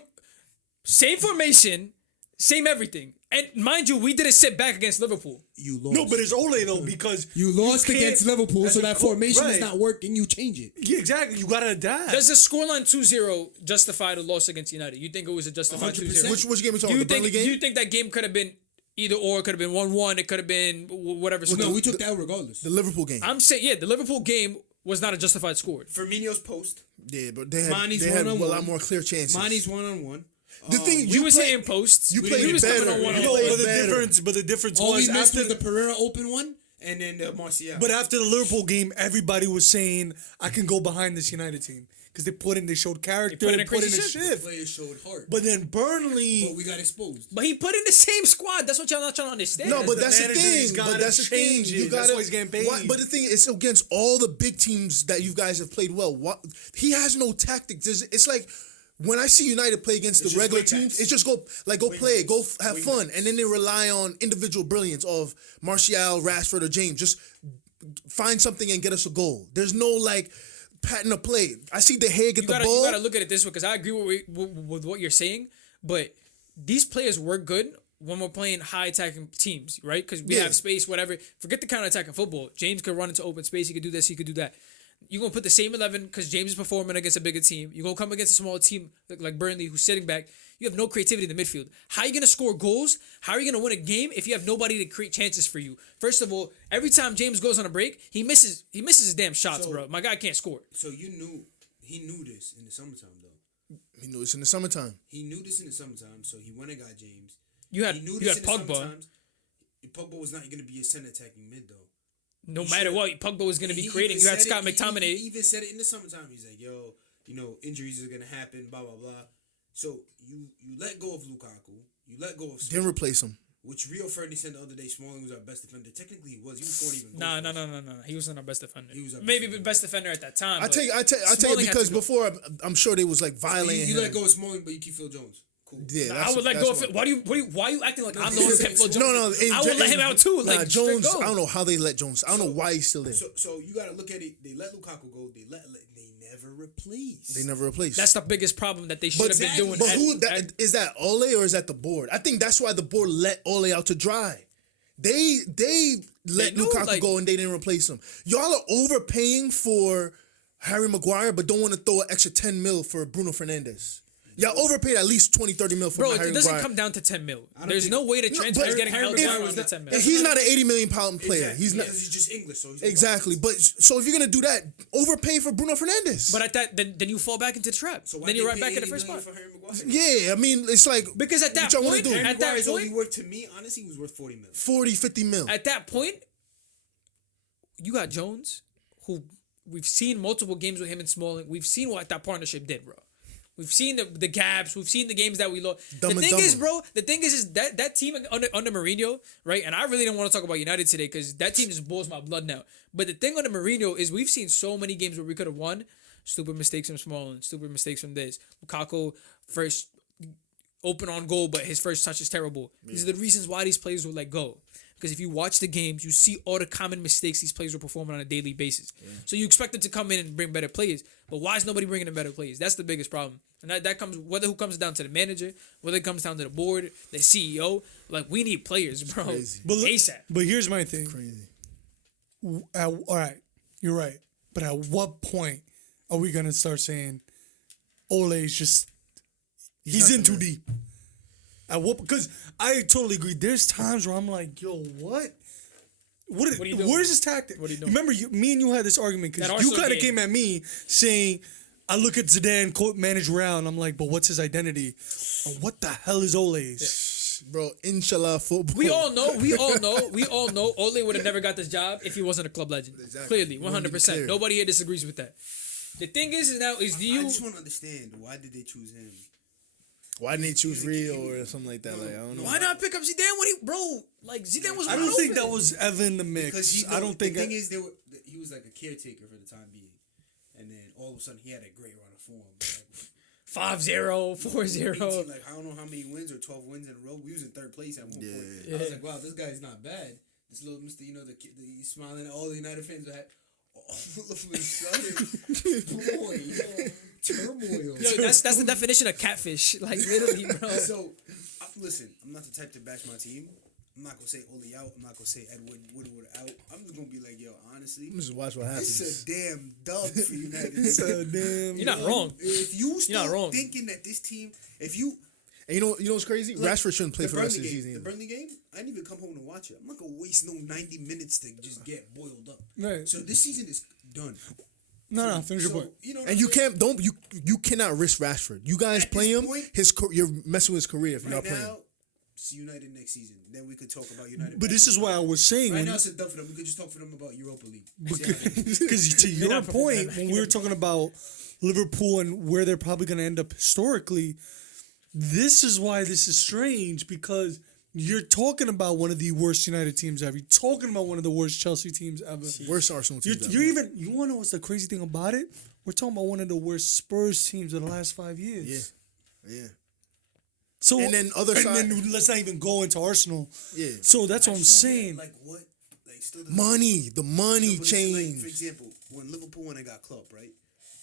same formation, same everything. And mind you, we didn't sit back against Liverpool. You lost. No, but it's Ole though because you lost can't- against Liverpool, as so a that formation is right. not working. You change it. Yeah, exactly. You gotta adapt. Does the scoreline 2-0 justify the loss against United? You think it was a justified 100%. 2-0? Which game we Do talking you about? The think Burnley game? do you think that game could have been either or? It could have been 1-1. It could have been whatever. Well, no, score. we took that regardless. The Liverpool game. I'm saying the Liverpool game was not a justified score. Firmino's post. Yeah, but they had Mane's a one-on-one. lot more clear chances. Mane's 1-on-1. The thing We you was play, hitting posts. you We played was coming better. on You 1-on-1. No, played but the better. difference All was we missed after was the Pereira open one, and then the Martial. But after the Liverpool game, everybody was saying, I can go behind this United team. Because they showed character, put in they a put in a crazy shift. shift. players showed heart, But then Burnley, but we got exposed. But he put in the same squad. That's what y'all not trying to understand. No, but the that's the manager, he's thing. gotta But that's the thing. change You it. That's gotta. why he's getting paid. But the thing is, against all the big teams that you guys have played well, he has no tactics. It's like when I see United play against It's the just regular wing teams, backs. it's just go play it, go have Wing fun, backs. and then they rely on individual brilliance of Martial, Rashford, or James. Just find something and get us a goal. There's no like patting a play. I see De Gea get you the gotta, ball. you gotta look at it this way because I agree with what you're saying, but these players work good when we're playing high attacking teams, right? Because we Yeah. have space, whatever. Forget the counter attacking football. James could run into open space. He could do this. He could do that. You're gonna put the same 11 because James is performing against a bigger team. You're gonna come against a smaller team like Burnley who's sitting back. You have no creativity in the midfield. How are you gonna score goals? How are you gonna win a game if you have nobody to create chances for you? First of all, every time James goes on a break, he misses his damn shots, So- bro. My guy can't score. So he knew this in the summertime though. You know, it's in the summertime. He knew this in the summertime, so he went and got James. You had He knew you this had in the Pogba. summertime. Pogba was not going to be a center attacking mid though. No He matter should- what, Pogba was gonna be He creating. even You had said Scott it- McTominay. He even said it in the summertime. He's like, yo, injuries are gonna happen, blah blah blah. So you let go of Lukaku, you let go of Then replace him. which Rio Ferdinand said the other day. Smalling was our best defender. Technically, he was. He was 40 even. Nah. goals. He wasn't our best defender. He was our Maybe best the best defender at that time. I but tell you Smalling had because to go. before I'm sure they was like violating You him. let go of Smalling, but you keep Phil Jones. Cool. Yeah, Nah, that's- I would let that's go of why. it. Why are you acting like I'm the one who kept Phil Jones? No. I would let him out too. Like Jones. straight go. I don't know how they let Jones. I don't know why he's still there. So you got to look at it. They let Lukaku go. They never replaced. They never replaced. That's the biggest problem that they should have been doing. But at- who at- is that? Ole or is that the board? I think that's why the board let Ole out to dry. They let knew, Lukaku like- go and they didn't replace him. Y'all are overpaying for Harry Maguire, but don't want to throw an extra 10 mil for Bruno Fernandes. Y'all overpaid at least 20, 30 mil for Bro, Harry it doesn't Maguire. come down to 10 mil. don't There's think- no way to No, transfer but is getting if- held if- down under 10 mil. And he's not an 80 million pound player. Exactly. He's not. Because he's just English. So he's Exactly. But so if you're going to do that, overpay for Bruno Fernandes. But at that, then you fall back into the trap. So why Then you're they right pay back in the 80 first million spot. for Harry Maguire? yeah, I mean, it's like. Because at that what y'all wanna point, do? at that Maguire's only point, worth to me. Honestly, he was worth 40 million. 40, 50 mil. at that point, you got Jones, who we've seen multiple games with him and Smalling. We've seen what that partnership did, bro. We've seen the gaps. We've seen the games that we lost. Dumb The and thing is, dumber. bro, the thing is that team under Mourinho, right? And I really don't want to talk about United today because that team just boils my blood now. But the thing under Mourinho is we've seen so many games where we could have won. Stupid mistakes from Smalling. Stupid mistakes from this. Lukaku first open on goal, but his first touch is terrible. These are the reasons why these players will let go. Because if you watch the games, you see all the common mistakes these players are performing on a daily basis. So you expect them to come in and bring better players. But why is nobody bringing in better players? That's the biggest problem. And that comes, who comes down to the manager, whether it comes down to the board, the CEO. Like, we need players, bro. Crazy. But look- ASAP. But here's my thing. Crazy. All right, you're right. But at what point are we gonna start saying Ole's just he's not in too gonna- deep? At what? Because I totally agree. There's times where I'm like, yo, what? What are you doing? Where's his tactic? What are you doing? Remember, me and you had this argument That because you Arsenal kind of game. came at me saying, I look at Zidane manage round. I'm like, but what's his identity? And what the hell is Ole's? Bro, inshallah football. We all know Ole would have never got this job if he wasn't a club legend. Exactly. Clearly, We wanna be 100%. clear. Nobody here disagrees with that. The thing is now do I you? just want to understand why did they choose him? Why didn't they choose Rio or something like that? Like I don't know. Why not pick up Zidane when like Zidane was? I wide don't think open. that was ever in the mix. Because I don't think. the thing is, he was like a caretaker for the time being, and then all of a sudden he had a great run of form. Like, 5-0, 4-0. 18, like I don't know how many wins or 12 wins in a row. We was in third place at one point. Yeah. I was like, wow, this guy's not bad. This little Mister, you know, the kid, he's smiling at all the United fans. That all of a sudden, boy, turmoil. Yo, that's the definition of catfish. Like literally, bro. So, listen, I'm not the type to bash my team. I'm not gonna say Ole out. I'm not gonna say Woodward out. I'm just gonna be like, yo, honestly, Let me just watch what happens. it's a damn dub for United. It's a damn. You're not wrong. If you You're not still wrong. thinking that this team, if you And you know what's crazy? like, Rashford shouldn't play for the rest of the season. the either. Burnley game, I didn't even come home to watch it. I'm not gonna waste no 90 minutes to just get boiled up. Right. So this season is done. No, finish your So, point. you know, And you cannot risk Rashford. You guys At play this him, point- you're messing with his career if you're right not playing. now, see United next season. Then we could talk about United. But this is why I was saying. Right when now you- it's a dub for them. We could just talk for them about Europa League. Because to your not performing point, that when back. we were talking about Liverpool and where they're probably going to end up historically, this is why this is strange because you're talking about one of the worst United teams ever. You're talking about one of the worst Chelsea teams ever. Worst Arsenal team. You want to know what's the crazy thing about it? We're talking about one of the worst Spurs teams of the last 5 years. Yeah. So And then other and side- then let's not even go into Arsenal. Yeah. So that's what I'm saying. Like what? Like still the Money. The money But it's like, change. for example, when Liverpool went and got Klopp, right?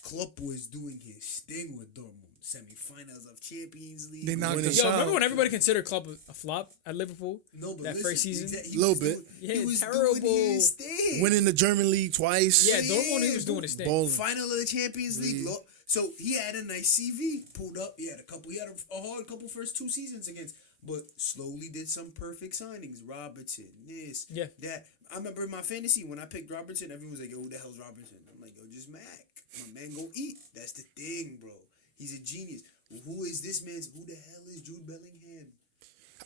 Klopp was doing his thing with Dortmund. Semi-finals of Champions League. They knocked Winning. us Yo, out. remember when everybody considered Klopp a flop at Liverpool? No, but that listen, first season? he Little was bit. doing- Yeah, he was terrible. doing his thing. Winning the German league twice. Yeah, Yeah, Dortmund he was doing his thing. Balling. Final of the Champions League. So he had a nice CV pulled up. He had a hard couple first 2 seasons against, but slowly did some perfect signings. Robertson, this, Yeah. that. I remember in my fantasy when I picked Robertson, everyone was like, "Yo, who the hell's Robertson?" I'm like, "Yo, just Mac. My man go eat." That's the thing, bro. He's a genius. Who is this man? Who the hell is Jude Bellingham?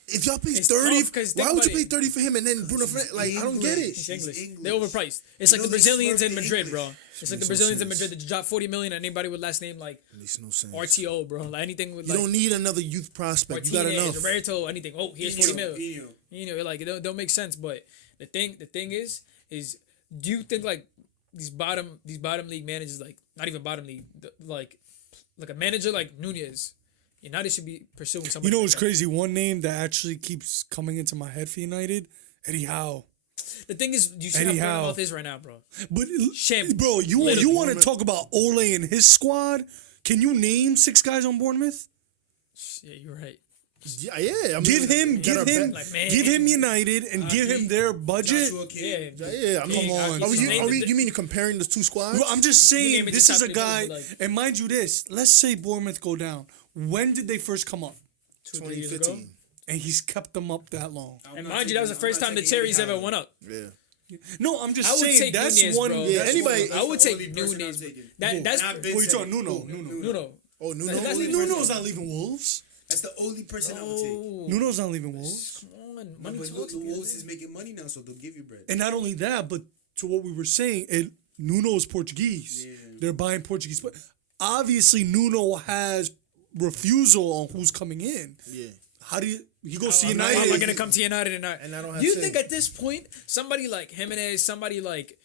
If y'all pay It's 30, tough 'cause why think would you about pay it. 30 for him and then Bruno Fernandes? Like, I don't get it. It's He's English. English. They're overpriced. It's You like know the they Brazilians slurp in the Madrid, English. bro. It's like the Makes no Brazilians in sense. Madrid that drop 40 million. Anybody with last name like Makes no sense. RTO, bro. Like anything with You like don't need another youth prospect. You got Martinez, enough. Roberto, anything. Oh, here's 40 mil. Eno. You know, like it don't make sense. But the thing is do you think like these bottom league managers, like not even bottom league, like a manager like Nunez, United should be pursuing somebody. You know what's like that. crazy? One name that actually keeps coming into my head for United, Eddie Howe. The thing is, you see Eddie how Howe. Bournemouth is right now, bro. But Shambles. bro, you Literally. want to talk about Ole and his squad? Can you name 6 guys on Bournemouth? Yeah, you're right. Yeah. I mean, Give him Like, man. give him United and give him their budget. Joshua King. Yeah, Yeah, I mean, Come on. You mean comparing the two squads? Well, I'm just saying name it this the is top a three guy, players, but, like- and mind you, this. Let's say Bournemouth go down. When did they first come up? 2-3 years ago. 2015. And he's kept them up that long. And mind you, that was the first time the Cherries ever went up. Yeah. No, I'm just I would saying take that's Nunez, one. bro. Yeah, That's anybody- one- I would That's the take only person Nunez. I'm taking. That's And I've been What are you saying- talking? Nuno. Nuno. Oh, Nuno. That's the Nuno's not leaving Wolves. That's the only person I would take. Oh, Nuno's not leaving Wolves. come on, No, money but look, talks the at the end of Wolves the is day. making money now, so they'll give you bread. And not only that, but to what we were saying, Nuno is Portuguese. Yeah. They're buying Portuguese, but obviously Nuno has refusal on who's coming in. Yeah. How do you go see How United? am I gonna come to United and not? And I don't have Do you say. think at this point somebody like Jimenez, somebody like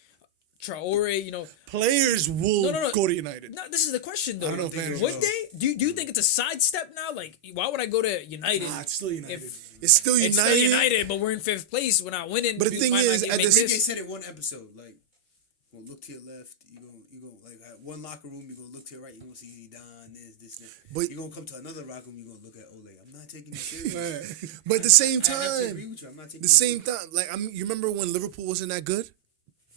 Traore, you know? Players will No. go to United. No, this is the question though. I don't know if managers Would will. they? Do you think it's a sidestep now? Like, why would I go to United? Nah, it's still United. If It's still United. it's still United, but we're in 5th place. We're not winning. But the We thing might is, not at make the- this. They said it one episode, like, well, look to your left, you go like at one locker room, you gonna look to your right, you gonna see Don, this, that. But- you gonna come to another locker room, you gonna look at Ole. I'm not taking you serious. But at the same I have to agree time, with you. I'm not taking the same time, like you remember when Liverpool wasn't that good?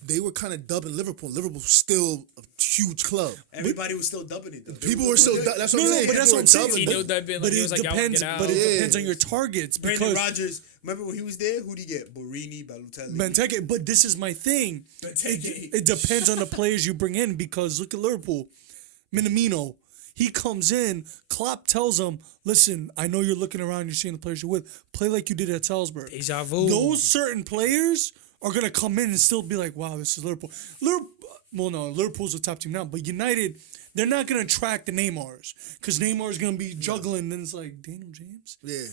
They were kind of dubbing Liverpool. Liverpool's still a huge club. Everybody was still dubbing it though. People were still. That's what I'm saying. but that's People what I'm were saying. dubbing Tino them. dubbed in, But like, he it was like, "Y'all wanna depends. get out." But it Yeah. depends on your targets Brandon because Rodgers, remember when he was there? Who'd he get? Borini, Balotelli. Benteke. But this is my thing. Benteke. It depends on the players you bring in because look at Liverpool, Minamino. He comes in. Klopp tells him, "Listen, I know you're looking around. You're seeing the players you're with. Play like you did at Salzburg." Deja vu. Those certain players are gonna come in and still be like, "Wow, this is Liverpool." well, no, Liverpool's a top team now, but United, they're not gonna attract the Neymars because Neymar's gonna be juggling. Then it's like Daniel James. Yeah.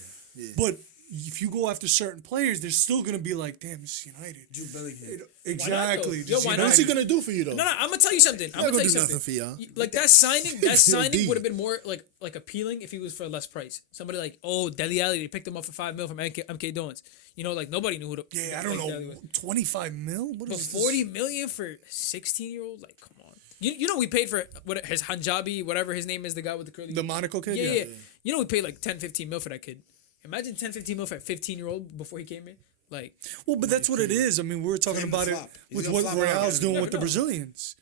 But if you go after certain players, they're still gonna be like, damn, it's United. Jude Bellingham. Exactly. though? Yo, why not? What's he gonna do for you though? No, I'm gonna tell you something. I'm Not gonna tell gonna you do something. nothing for y'all. Like that signing would have been more like appealing if he was for a less price. Somebody like, oh, Dele Alli, they picked him up for $5 million from MK Dons. You know, like nobody knew who. Yeah, I don't Dele Alli know. was. 25 mil? What But is 40 million for 16-year-old, like, come on. You know we paid for what his Hanjabi, whatever his name is, the guy with the curly. the Monaco kid? yeah. You know we paid like 10-15 mil for that kid. Imagine 10-15 mil for a 15-year-old before he came here. Like, Well, but that's what it is. I mean, we were talking him to about it flop. He's with gonna what flop around. Real's doing Never with the know. Brazilians.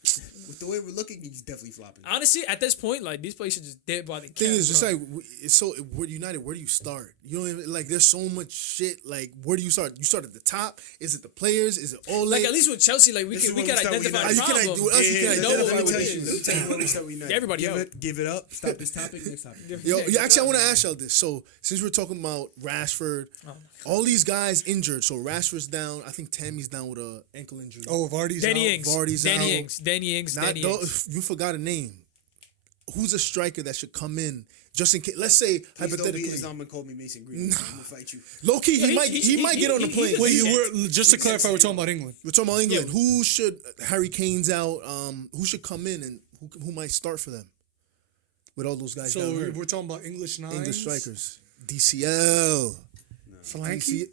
With the way we're looking, he's definitely flopping. honestly, at this point, like these players should just dead by the Thing cap, is, just bro. like it's so we're United. Where do you start? You don't even like. There's so much shit. Like, where do you start? You start at the top. Is it the players? Is it all Like at least with Chelsea, like we This is could where we start with identify United. the You can problem. what else you can know identify what let me it tell with you. is. Let me tell you where we start with United. Get everybody out. Give it up. Stop this topic. Next topic. Yo, Yeah, actually, I want to ask y'all this. So, since we're talking about Rashford, all these guys injured. So Rashford's down. I think Tammy's down with a ankle injury. Oh, Vardy's Danny out. Ings, Vardy's Danny out. Ings, Danny Ings, Not Danny though, Ings. you forgot a name. Who's a striker that should come in just in case? Let's say Please don't be hypothetically, Islam and call me Mason Green. I'm gonna fight you. low key, Yeah, he might get on the plane. Wait, He- were just to clarify, we're talking about England. We're talking about England. Who should Harry Kane's out? Who should come in and who might start for them? With all those guys So down hurt. we're talking about English nines. English strikers. DCL. Solanke?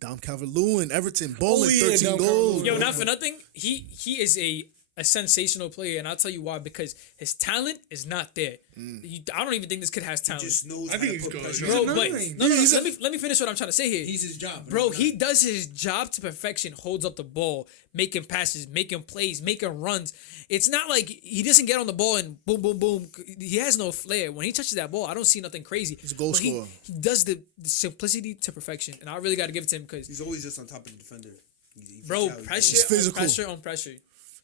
Dom Calvert-Lewin, Everton, bowling, yeah, 13 Dom goals. Calvert-Lewin. Yo, not for nothing. He is a sensational player, and I'll tell you why. Because his talent is not there. I don't even think this kid has talent. Just knows I how think to he's put good. pressure. He's Bro, a but nine. no, He's a- let me finish what I'm trying to say here. He's his job. Bro, he does his job to perfection, holds up the ball, making passes, making plays, making runs. It's not like he doesn't get on the ball and boom, boom, boom. He has no flair. When he touches that ball, I don't see nothing crazy. He's a goal But scorer. He does the simplicity to perfection, and I really got to give it to him because, He's always just on top of the defender. He's bro, just pressure, He's on physical. pressure on pressure.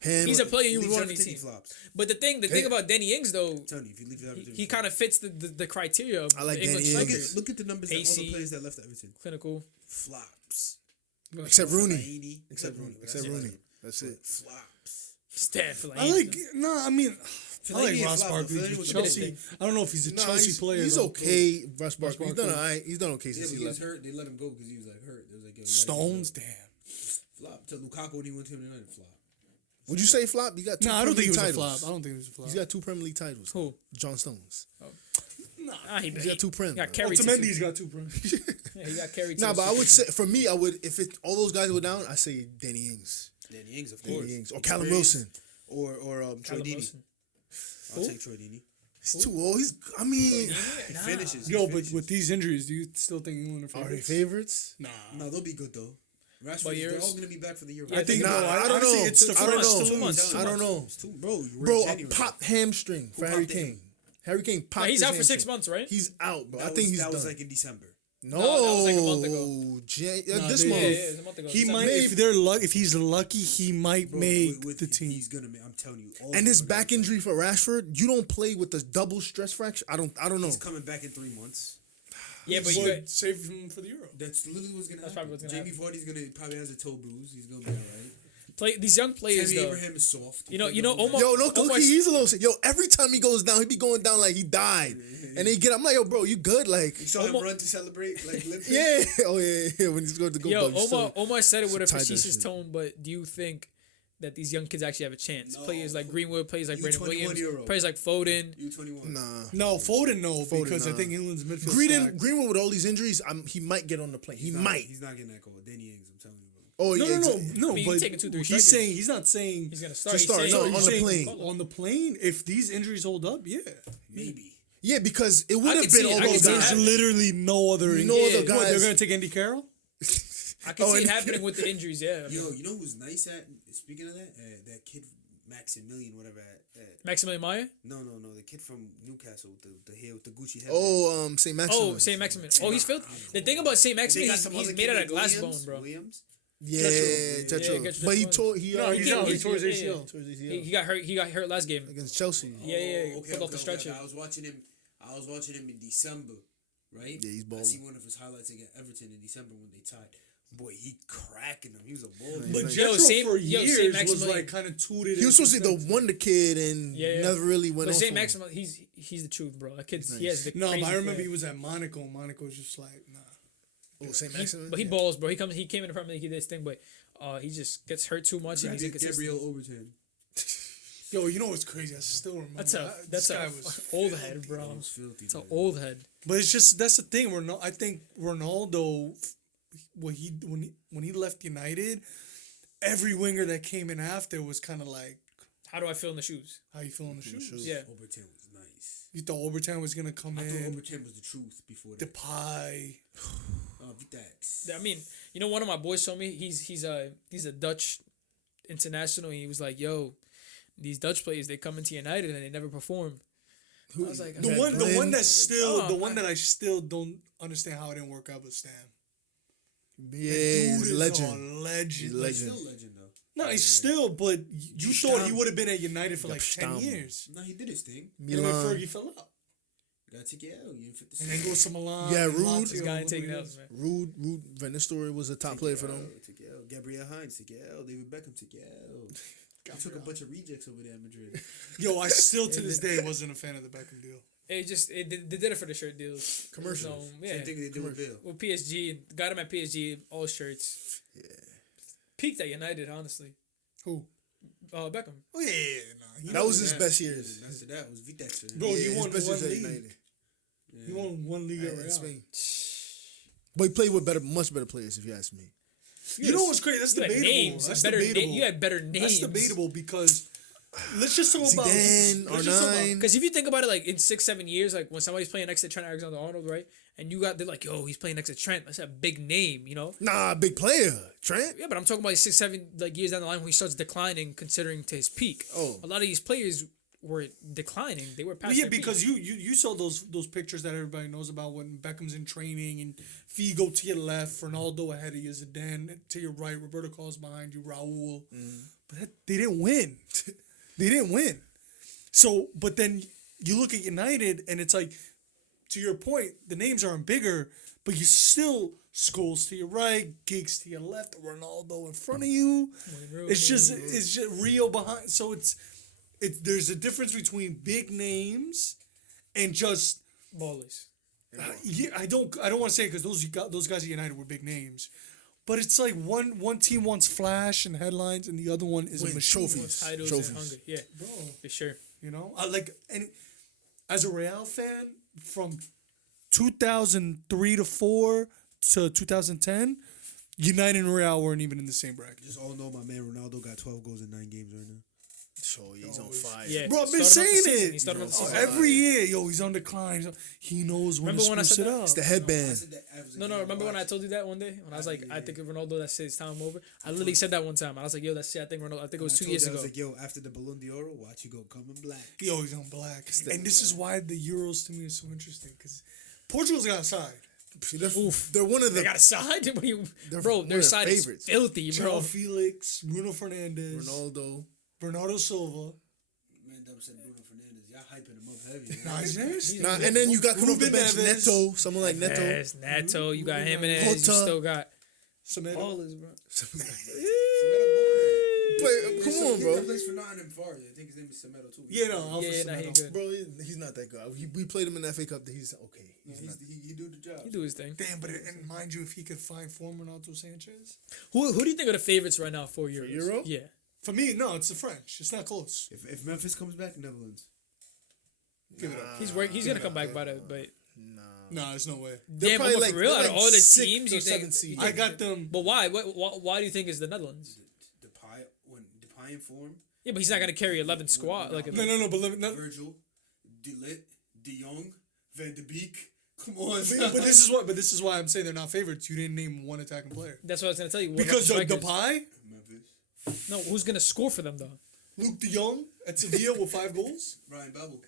Him, He's a player you would leaves want on your everything, team. he flops. But the thing about Danny Ings though, I'm telling you, if you leave everything, he kind of fits the criteria of I like the England Danny Ings. strikers. look at the numbers that all AC. the players that left Everton Clinical. flops. except Rooney. Fellaini, Except Rooney. That's Except it. Rooney. That's it. Flops. Steph. I like, no, I mean, I like Fellaini Ross flop, Barkley Fellaini with was a Chelsea. good I don't know if he's a Nah, Chelsea player. He's though. okay. Russ Barkley. He's done Barkley. all right. He's done okay Yeah, since but he he was left. hurt. They let him go because he was like hurt. They was like, yo, you gotta Stones, go. damn. Flop. To Lukaku when he went to United, flop. Would you say flop? You got two No, I don't think he was Premier a League titles. flop. I don't think he was a flop. He's got 2 Premier League titles. Who? John Stones. He He's got 2 Prem. He got bro. carried. to Otamendi's two- got 2 Prem. Yeah, he got carried. to Nah, the but I would Super say for me, I would if it all those guys were down, I say Danny Ings, Danny Ings, of Danny course. Ings, or Callum Experience. Wilson. Or Troy Callum Deeney. Wilson. I'll take Troy Deeney. He's too old. I mean, He finishes. Yo, but with these injuries, do you still think England are are they favorites? favorites? Nah. No, they'll be good though. By Rashford, they're years? all gonna be back for the Euro. I think Nah, no, I don't honestly, know. it's the I don't first know. 2 months. I don't know, It's too, bro. We're bro. in A January. popped hamstring for Who Harry popped it? Kane. Harry Kane popped. He's his out for 6 hamstring. months, right? He's out, bro. That I think was, he's that done. was like in December. No, that was like a month ago. This they- month. Yeah, it's a month ago. He It's might, a- if he's lucky, he might Bro, make with the team. He's gonna make. I'm telling you. All And of his them are back gonna- injury for Rashford, you don't play with the double stress fracture. I don't know. He's coming back in 3 months. Yeah, but you got, save him for the Euro. That's literally what's gonna That's happen. probably what's gonna Jamie Vardy's gonna probably has a toe bruise. He's gonna be alright. play these young players Tammy though. Abraham is soft. You know, Omar. Omar. Yo, no, Omar- he's a little sick. Yo, every time he goes down, he be going down like he died. And they get, I'm like, yo, bro, you good? Like, You saw him Omar- run to celebrate, like limping. yeah, oh yeah, when he's going to go. Yo, bug, Omar said it with a tight that facetious shit. tone, but do you think that these young kids actually have a chance? No. Players like Greenwood, players like You Brandon 21 Williams, Euro. players like Foden. U21. Nah. No, Foden, no, Foden, because I nah. think England's midfield. Greenwood with all these injuries, he might get on the plane. He might. He's not getting that call. Danny Ings, I'm telling you, bro. Oh No, yeah, no, exactly. no, I mean, but he's taking 2-3 he's strikers. saying he's not saying He's gonna start. To start, He's no, saying, on he's the saying plane. on the plane. If these injuries hold up, yeah, Maybe. Yeah, because it would I have could been see it. all I could those see it guys. there's happening. literally no other. No Yeah. other What, guys. they're gonna take Andy Carroll? I can Oh, see it and- happening with the injuries. Yeah, I mean, Yo, you know who's nice at, speaking of that kid, Maximilian, whatever, Maximilian Meyer. no, the kid from Newcastle, the hair with the Gucci head. Oh, Saint Maximin. Oh, Saint Maximin. Oh, he's filthy. The thing about Saint Maximin, he's made out of glass bone, bro. Williams? Yeah, Getcho. Jetro. Yeah, But he Getcho. tore. He No, he's can't- out. He he- tore his yeah, ACL. tore his He ACL got hurt. He got hurt last game. against Chelsea. Yeah, Okay, pulled off the stretcher. I was watching him in December, right? Yeah, he's I balling. see one of his highlights against Everton in December when they tied. Boy, he cracking them. He was a ball. But Like- Jetro Same- for yo, years same was Maximilian. like kind of tooted. He was supposed to be the into- wonder kid and Yeah. never really went But off. St. on Maximin, he's the truth, bro. That kid's he has the No, but crazy I remember flair. he was at Monaco. And Monaco was just like, nah. Oh, St. He- Maximin. but he balls, bro. He came in the Premier League, he did his thing, but he just gets hurt too much and he's inconsistent. Gabriel Overton. Yo, you know what's crazy? I still remember. That's a this that's guy a was old filthy. head, bro. He was filthy. It's an man. old head. But it's just that's the thing. I think Ronaldo, when he left United, every winger that came in after was kind of like, How do I feel in the shoes? how you feel in the shoes? Yeah. Overton was nice. You thought Overton was gonna come I thought in? Overton was the truth before that. Depay. Vitax. I mean, you know, one of my boys told me he's a Dutch international. He was like, "Yo, these Dutch players they come into United and they never perform." I was like, The one that I was still, like, the oh, one that I still don't understand how it didn't work out was Stam. Yeah, Dude he's is a legend. a legend. He's a He's legend. still legend though. No, he's still, but you thought he Stam. would have been at United for like 10 Stam. years. No, he did his thing. And then Milan. Fergie fell out. You gotta take it out. You ain't fit the And then goes to Milan. Yeah, and Rude. Lazio, this guy ain't who taking he out, is. man. Rude Van Nistelrooy was a top player for them. Take it out. Gabriel Hines, take it out. David Beckham, take it out. He took a bunch of rejects over there in Madrid. Yo, I still to this day wasn't a fan of the Beckham deal. they did it for the shirt deals. Commercials. So, yeah. Same thing they did with Bill. Well, PSG got him at PSG, all shirts. Yeah. Peaked at United, honestly. Who? Beckham. Oh yeah, nah. That was his best years. And after that was Vitex. for him. Bro, Yeah, he his won best one years at league. United. He won one league at In Real. Spain. But he played with much better players, if you ask me. You know what's crazy? That's You had debatable. names. That's better debatable. you had better names. That's debatable because let's just talk about Zidane, let's just talk about- R9. Because if you think about it, like in 6-7 years, like when somebody's playing next to Trent Alexander-Arnold, right, and they're like, yo, he's playing next to Trent. That's a big name, you know. Nah, big player. Trent. Yeah, but I'm talking about 6-7 like years down the line when he starts declining, considering to his peak. Oh. A lot of these players were declining. They were past. Well, yeah, their peak. because you saw those pictures that everybody knows about when Beckham's in training and Figo to your left, Ronaldo ahead of you, Zidane to your right, Roberto Carlos behind you, Raul. But they didn't win. They didn't win. So, but then you look at United and it's like, to your point, the names aren't bigger, but you still Scholes to your right, Giggs to your left, Ronaldo in front of you. It's just Rio behind. So it's there's a difference between big names and just ballers. yeah. I don't want to say because those guys at United were big names, but it's like one team wants flash and headlines and the other one is Win a machine. trophies. Titles Trophies. and hunger. Yeah, Bro, for sure. you know, I like and as a Real fan from 2003 to 4 to 2010, United and Real weren't even in the same bracket. Just all know my man Ronaldo got 12 goals in 9 games right now. So he's on fire. Yeah, Bro, I've been started off the saying season. it. He started off the Oh, season. every year, yo, he's on decline. He knows when Remember to when I spruce said it that? up. It's the I headband. said that as a No, game remember when I watch. told you that one day? When I was like, I think of Ronaldo, that's his time over. I literally said that one time. I was like, yo, that's it. I think Ronaldo. I think it was 2 years I was ago. like, yo, after the Ballon d'Or, watch you go coming black. Yo, he's on black. And this is why the Euros to me is so interesting because Portugal's got a side. They're one of They the got a side, They're bro. one of Their their side favorites. is filthy, João bro. Felix, Bruno Fernandes, Ronaldo. Bernardo Silva. Man, Dub said Bruno Fernandes. Y'all hyping him up heavy. Nah, he's nasty. Nah, and then you got coming off the Ruben bench Neves. Neto, someone like Neto. Yes, Nato. You got Ruben him and Jota. you still got Semedo. ballers, bro. Come on, bro. He plays for Nottingham Forest. I think his name is Semedo too. Yeah, no, Alpha Yeah, nah, he Semedo. good. Bro, he's not that good. We played him in the FA Cup. He's okay. He do the job. He do his thing. Damn, but and mind you, if he could find form Ronaldo Sanchez. Who do you think are the favorites right now for Euros? Euro? Yeah. For me, no, it's the French. It's not close. If Memphis comes back, Netherlands. Give it up. He's gonna come back by the but No, there's no way. They're damn, probably but like- for real, they're out of like all the sixth teams, or you think? seventh seed. I got them. But why? Why do you think it's the Netherlands? Depay in form. Yeah, but he's not gonna carry 11 squad like. No, but let me, no, Virgil, De Ligt, De Jong, Van de Beek. Come on, but this is why I'm saying they're not favorites. You didn't name one attacking player That's what I was gonna tell you. What because about the the strikers? Depay, Memphis. No, who's gonna score for them though? Luke De Jong at Sevilla with 5 goals. Ryan Babel.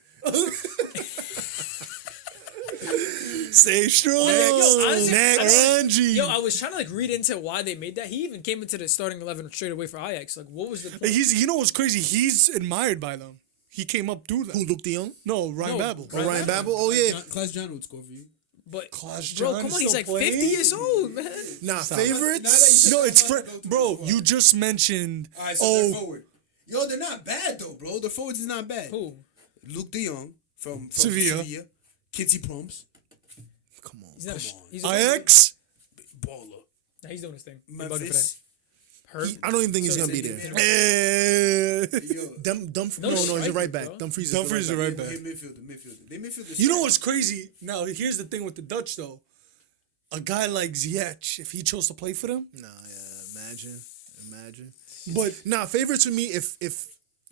Stay strong. Yo, honestly, Ranji. Yo, I was trying to like read into why they made that. He even came into the starting 11 straight away for Ajax. Like, what was the point? You know what's crazy? He's admired by them. He came up through that. Who, Luke de Jong? No, Ryan No, Babel. Oh, Ryan Babel? Oh, yeah. Klaas John would score for you. But Klaus bro, John come is on, he's still like playing? 50 years old, man. Nah, Stop. favorites. No, it's bro. You just mentioned. All right, so they're forward. Yo, they're not bad though, bro. The forwards is not bad. Who? Luke De Jong from Sevilla. Kitty Proms, Come on. He's not. Come on. He's Ajax. baller. Nah, he's doing his thing. I'm bugging for that. Memphis. Herb. I don't even think he's So gonna is be it- there. Eh. Yo, Dumfries. No No, he's a striker, right back. bro. Dumfries is Dumfries the is right right back. back. midfielder. They midfielders. You know what's crazy? Now, here's the thing with the Dutch, though. A guy like Ziyech, if he chose to play for them, Nah, yeah, imagine. but Nah, favorites for me if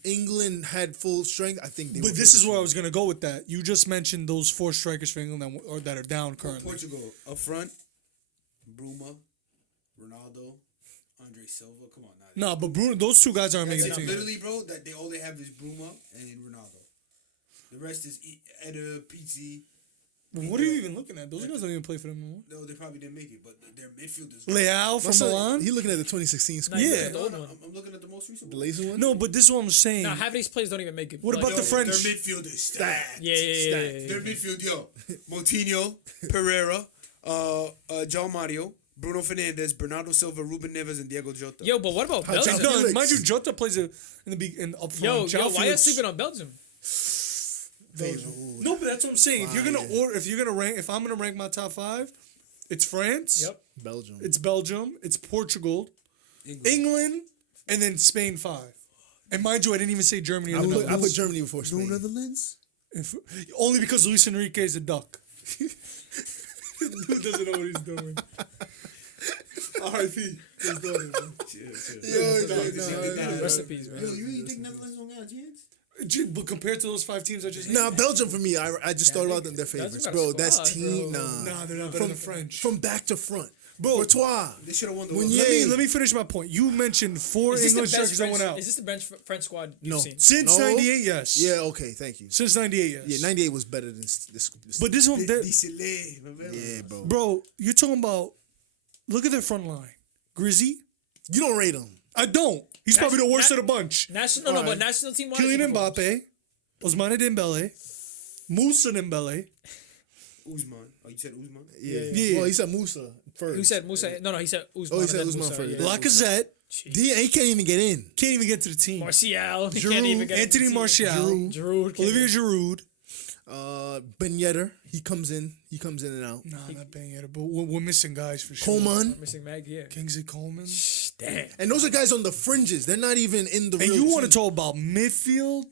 England had full strength, I think they. but would this is favorites where I for was gonna go with that. You just mentioned those 4 strikers for England that are down currently. Portugal up front. Bruma, Ronaldo, Andre Silva. Come on, now. Nah, but Bruno, those 2 guys aren't That's making it. the team. Literally, bro. That they all they have is Bruma and Ronaldo. The rest is Eder, Pizzi. What are you even looking at? Those guys don't even play for them anymore. No, they probably didn't make it, but their midfielders. Leao from Milan. He looking at the 2016 squad. Nah, Yeah. the old one. I'm looking at the most recent The one. lazy one. No, but this is what I'm saying. Nah, half of these players don't even make it. What Like, about the French? Their midfield is stacked. Yeah. Their midfield, yo, Moutinho, Pereira, John Mario, Bruno Fernandes, Bernardo Silva, Ruben Neves, and Diego Jota. Yo, but what about How Belgium? Jack- No, Felix. mind you, Jota plays in up front. Yo, João why are you Felix- sleeping on Belgium? No, but that's what I'm saying. If you're gonna rank, if I'm gonna rank my top 5, it's France. Yep. Belgium. It's Belgium. It's Portugal, England, and then Spain 5. And mind you, I didn't even say Germany. Or I the put Netherlands. Germany before Spain. Netherlands? Only because Luis Enrique is a duck. Dude doesn't know what he's doing. R.I.P. He's done it, Recipes, man. Yo, you really think Netherlands don't got a chance? man. But compared to those 5 teams I just named, Nah, Belgium for me. I just thought about them. Their Belgium favorites, got a bro. That's squad, team. bro. Nah, they're not better than French. from back to front, Bro, Courtois. They should have won the When World you- Cup. let me finish my point. You mentioned 4 Is this the English best strikers that went French? out. Is this the French squad you've No. seen? Since No. 98, yes. Yeah, okay, thank you. Since 98, yes. Yeah, 98 was better than this. But this one, yeah, bro. bro, you're talking about, look at their front line. Grizzy? You don't rate them. I don't. He's probably the worst of the bunch. National, no, but national team. Kylian Mbappe, Ousmane Dembele, Moussa Dembele. Usman. Oh, you said Usman? Yeah. Well, he said Musa first. Who said Musa? No, he said Usman. Oh, he said and then Usman Musa, first. yeah. Lacazette He can't even get in. can't even get to the team. Martial. He Giroud, can't even get Anthony into the team. Martial, Giroud. can't Olivier even- Giroud. Ben Yedder, he comes in and out. Nah, not bang yet, but we're missing guys for sure. Coleman, Missing Mag, yeah. Kingsley Coleman. Damn. and those are guys on the fringes. They're not even in the. And real you want to team. talk about midfield?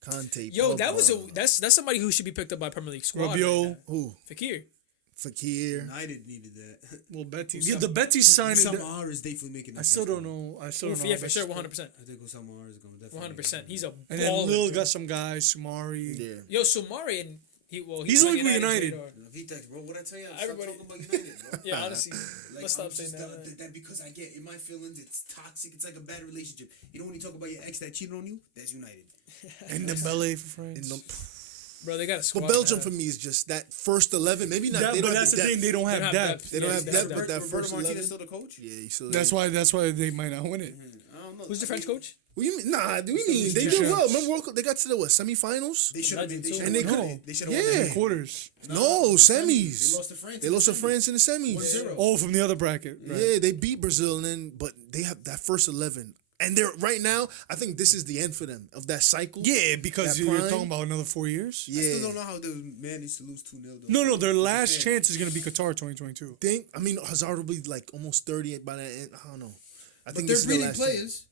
Conte. Yo, that Pogba, was that's somebody who should be picked up by Premier League squad. Rabiot. Right who Fekir. Fakir. United needed that. Well, Betty. Yeah, the Betty signed it. Samar is definitely making. I still don't know. I still don't know. Yeah, how for sure, Betty's 100%. I think Samar is going to definitely. 100%. He's a And then baller. Lil got some guys, Sumari. Yeah. Yo, Sumari and He's on only with United. radar. Vitex, bro. What I tell you? Everybody- Stop talking about United, bro. Yeah, honestly, Like, let's stop I'm saying just, that. that because I get in my feelings, it's toxic. It's like a bad relationship. You know when you talk about your ex that cheated on you, that's United. And Dembele for France. In the, Bro, they got a squad. but Belgium now. for me is just that first 11. Maybe not. That- they but don't that's have the thing. depth. They don't have have depth. They don't Yeah, have that's depth, but that Roberto first Martinez 11. still the coach? Yeah, he's still That's there. why. That's why they might not win it. I don't know. Who's the French coach? What do you mean? Nah, do we mean they Yeah. did well? Remember World Cup? They got to the what semifinals? They should have been. They And should And they have could. won. They should have Yeah. won. Quarters. No, They semis. lost to France. They lost to France in the semis. 1-0. Oh, from the other bracket. Right. Yeah, they beat Brazil, and then but they have that first 11, and they're right now. I think this is the end for them of that cycle. Yeah, because That you're prime. talking about another 4 years. I still Yeah. don't know how they managed to lose 2-0. No, their last chance is going to be Qatar 2022. I mean, Hazard will be like almost 30 by that end. I don't know. I But think they're this is the breeding last players.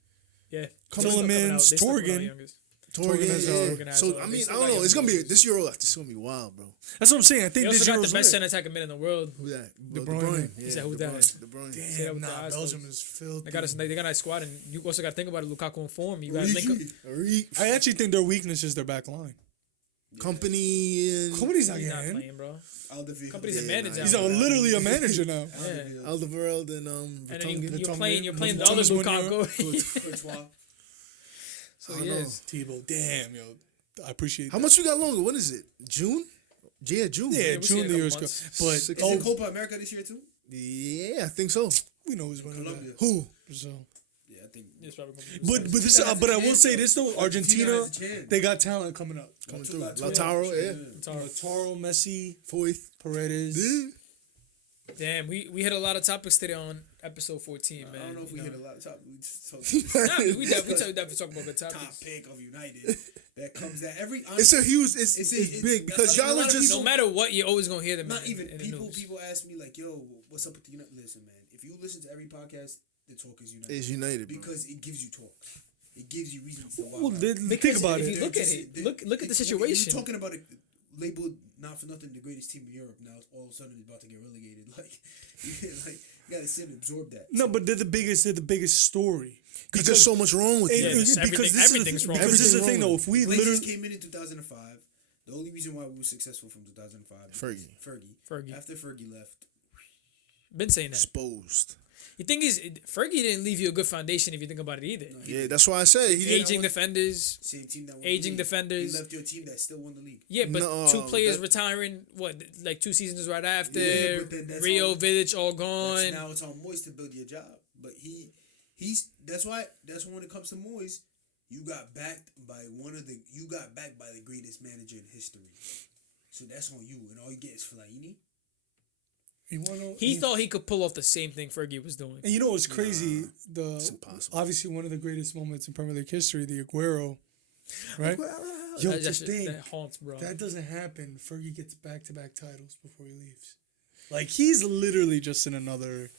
Yeah. Tillemans, Torgan. Torgan, Hazard. yeah. So I mean, I don't know. It's gonna be this Euro. It's gonna be wild, bro. That's what I'm saying. I They think also this got year the was best weird. center attacking mid in the world. Who that? De Bruyne. Yeah, He said, who De that? Bruyne. De Bruyne. Say that with their Nah, eyes Belgium closed. is filthy. They got a squad, and you also got to think about it. Lukaku in form. You got to link up. I actually think their weakness is their back line. Company and Company's not He's not getting in. playing, bro. Alderweireld. Company's a Yeah, manager. He's now, bro. literally a manager now. Yeah. Alderweireld and And then Vertonghen. you're playing the Thomas other Munoz. Lukaku. Courtois. So I don't he know. is. Tebow, damn, yo. I appreciate How that. much we got longer? When is it? June? Yeah, June. Yeah, we'll see in June a the years couple go. months. But, Is oh, Copa America this year too? Yeah, I think so. we know who's going to Colombia. Who? Brazil. Yeah, I think. It's probably gonna be But this, Argentina has a but I will chance, say though. this though, Argentina Argentina, has a chance. they got talent coming up. Coming through. Lautaro, Lautaro, yeah. Lautaro, Messi, Fourth. Paredes. Yeah. Damn, we had a lot of topics today on episode 14, man. I don't know if we you hit a lot of topics. We just talked Nah, we definitely talk about the top topics. pick of United. That comes that every. It's a huge. It's It's big because a y'all lot are of just. No matter what, you're always gonna hear them. Not even in the people. news. People ask me like, "Yo, what's up with the United?" Listen, man. If you listen to every podcast, the talk is United. It's United, bro. Because it gives you talk. It gives you reasons to Well, watch. think Because about if it. you look at it, look at the situation. You're talking about it labeled not for nothing the greatest team in Europe. Now all of a sudden it's about to get relegated. Like you gotta sit and absorb that. No, but they're the biggest story. Because there's so much wrong with Hey, it. there's because everything's wrong. Because this is the Everything thing wrong though. with If we Blazers literally, came in 2005. The only reason why we were successful from 2005. Fergie. After Fergie left. Been saying that. Exposed. The thing is, Fergie didn't leave you a good foundation if you think about it either. Yeah, that's why I said he didn't. Aging defenders. Same team that won Aging the league. defenders. He left your team that still won the league. Yeah, but No, two players that- retiring. What, like 2 seasons right after? Yeah, but then that's Rio, all- Vidic all gone. Now it's on Moyes to build your job. But he's that's why when it comes to Moyes, you got backed by the greatest manager in history. So that's on you, and all you get is Fellaini. He thought he could pull off the same thing Fergie was doing. And you know what's crazy? It's impossible. Obviously one of the greatest moments in Premier League history, the Aguero, right? Yo, That just shit- think that haunts, bro. that doesn't happen. Fergie gets back-to-back titles before he leaves. Like he's literally just in another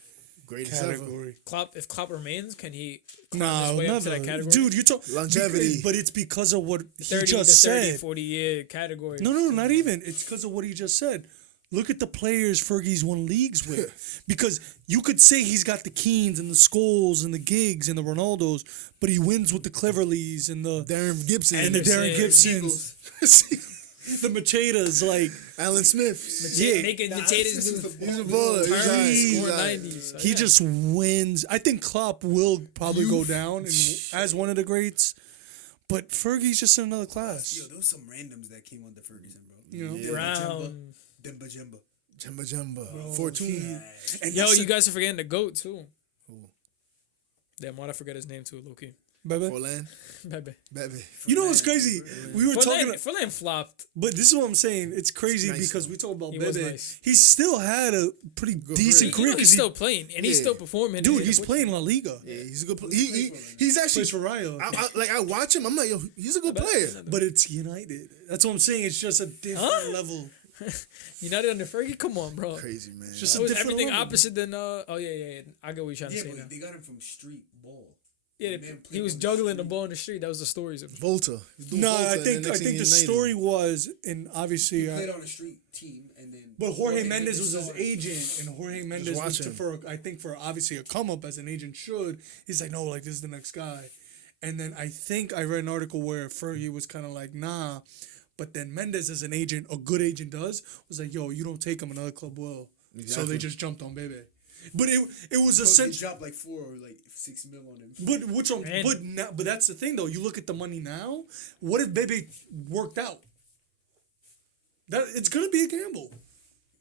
Greatest ever. category. If Klopp remains, can he climb Nah, his way up to never. that category? Dude, you talk Longevity. but it's because of what he 30 just to 30, said. 40 year category. No, not even. It's because of what he just said. Look at the players Fergie's won leagues with. Because you could say he's got the Keanes and the Scholes and the Giggs and the Ronaldos, but he wins with the Cleverleys and the Darren Gibson and the Darren Eagles. Gibsons, the Machedas, like Alan Smith. yeah. Making Nah, potatoes this is new. the He's a ball. baller. He's Turn, nice. score He's nice. 90s. He just wins. I think Klopp will probably go down as one of the greats, but Fergie's just in another class. Yo, there was some randoms that came under Ferguson, bro. You know? Yeah. Brown. Demba Jemba. Jemba. Fortune. And Yo, that's you guys are forgetting the GOAT, too. Who? Damn, why'd I forget his name, too, Loki? Bebe. Forlan. Bebe. Bebe. You know what's crazy? We were talking. Forlan flopped. But this is what I'm saying. It's crazy Nice, because though. we talk about He was Bebe. nice. He still had a pretty decent You know career. he's 'cause still playing, and he's Yeah. still performing. dude, he's playing La Liga. Yeah, he's a good player. He's actually. Plays for Rayo. I watch him. I'm like, yo, he's a good player. But it's United. That's what I'm saying. It's just a different level. United under Fergie? Come on, bro. Crazy man. Just It was different everything level. opposite than, oh, yeah. I get what you're trying to Yeah, say now. but they got him from street ball. Yeah, the man he played was on the juggling the street. ball in the street. That was the stories of Volta. He's doing No, Volta, I and think next thing the United. story was, and obviously, He played on a street team, and then. but Jorge Mendes was his started. agent, and Jorge Mendes was watching. for obviously a come up as an agent should. He's like, no, like this is the next guy, and then I think I read an article where Fergie was kind of like, nah, but then Mendes as an agent, a good agent was like, yo, you don't take him, another club will. So Exactly. they just jumped on Bebe. But it was They essentially. dropped like 4 or like 6 mil on him. But which one? Man. But now, but that's the thing though. You look at the money now. What if Bebe worked out? That it's gonna be a gamble.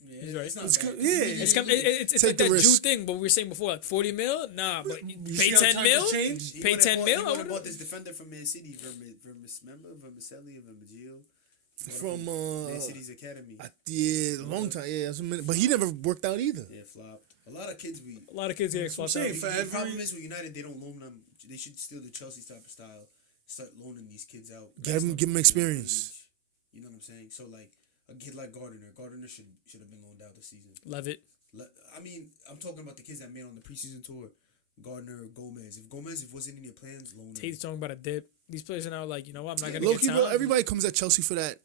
Yeah, He's right. It's not It's bad. good. Yeah. it's Take like the that Jew risk. thing, but we were saying before, like 40 mil? Nah, but You pay see how 10 times mil? have changed? He Pay would've 10 bought- mil? He I would have would've- bought this defender from Man City, Vermicelli, Vermigio. From Man City's academy. yeah, a long time. Yeah, that's a minute. But he never worked out either. Yeah, flopped. A lot of kids be. A lot of kids get That's what I'm expulsed. saying. out. For The every- problem is with United, they don't loan them. They should steal the Chelsea type of style. Start loaning these kids out. Give 'em experience. You know what I'm saying? So like a kid like Gardner should have been loaned out this season. Levitt. I mean, I'm talking about the kids that made on the preseason tour. Gardner, Gomez. If Gomez wasn't in your plans, loan him. Tate's talking about a dip. These players are now like, you know what? I'm not going to Low get key, time. bro, everybody comes at Chelsea for that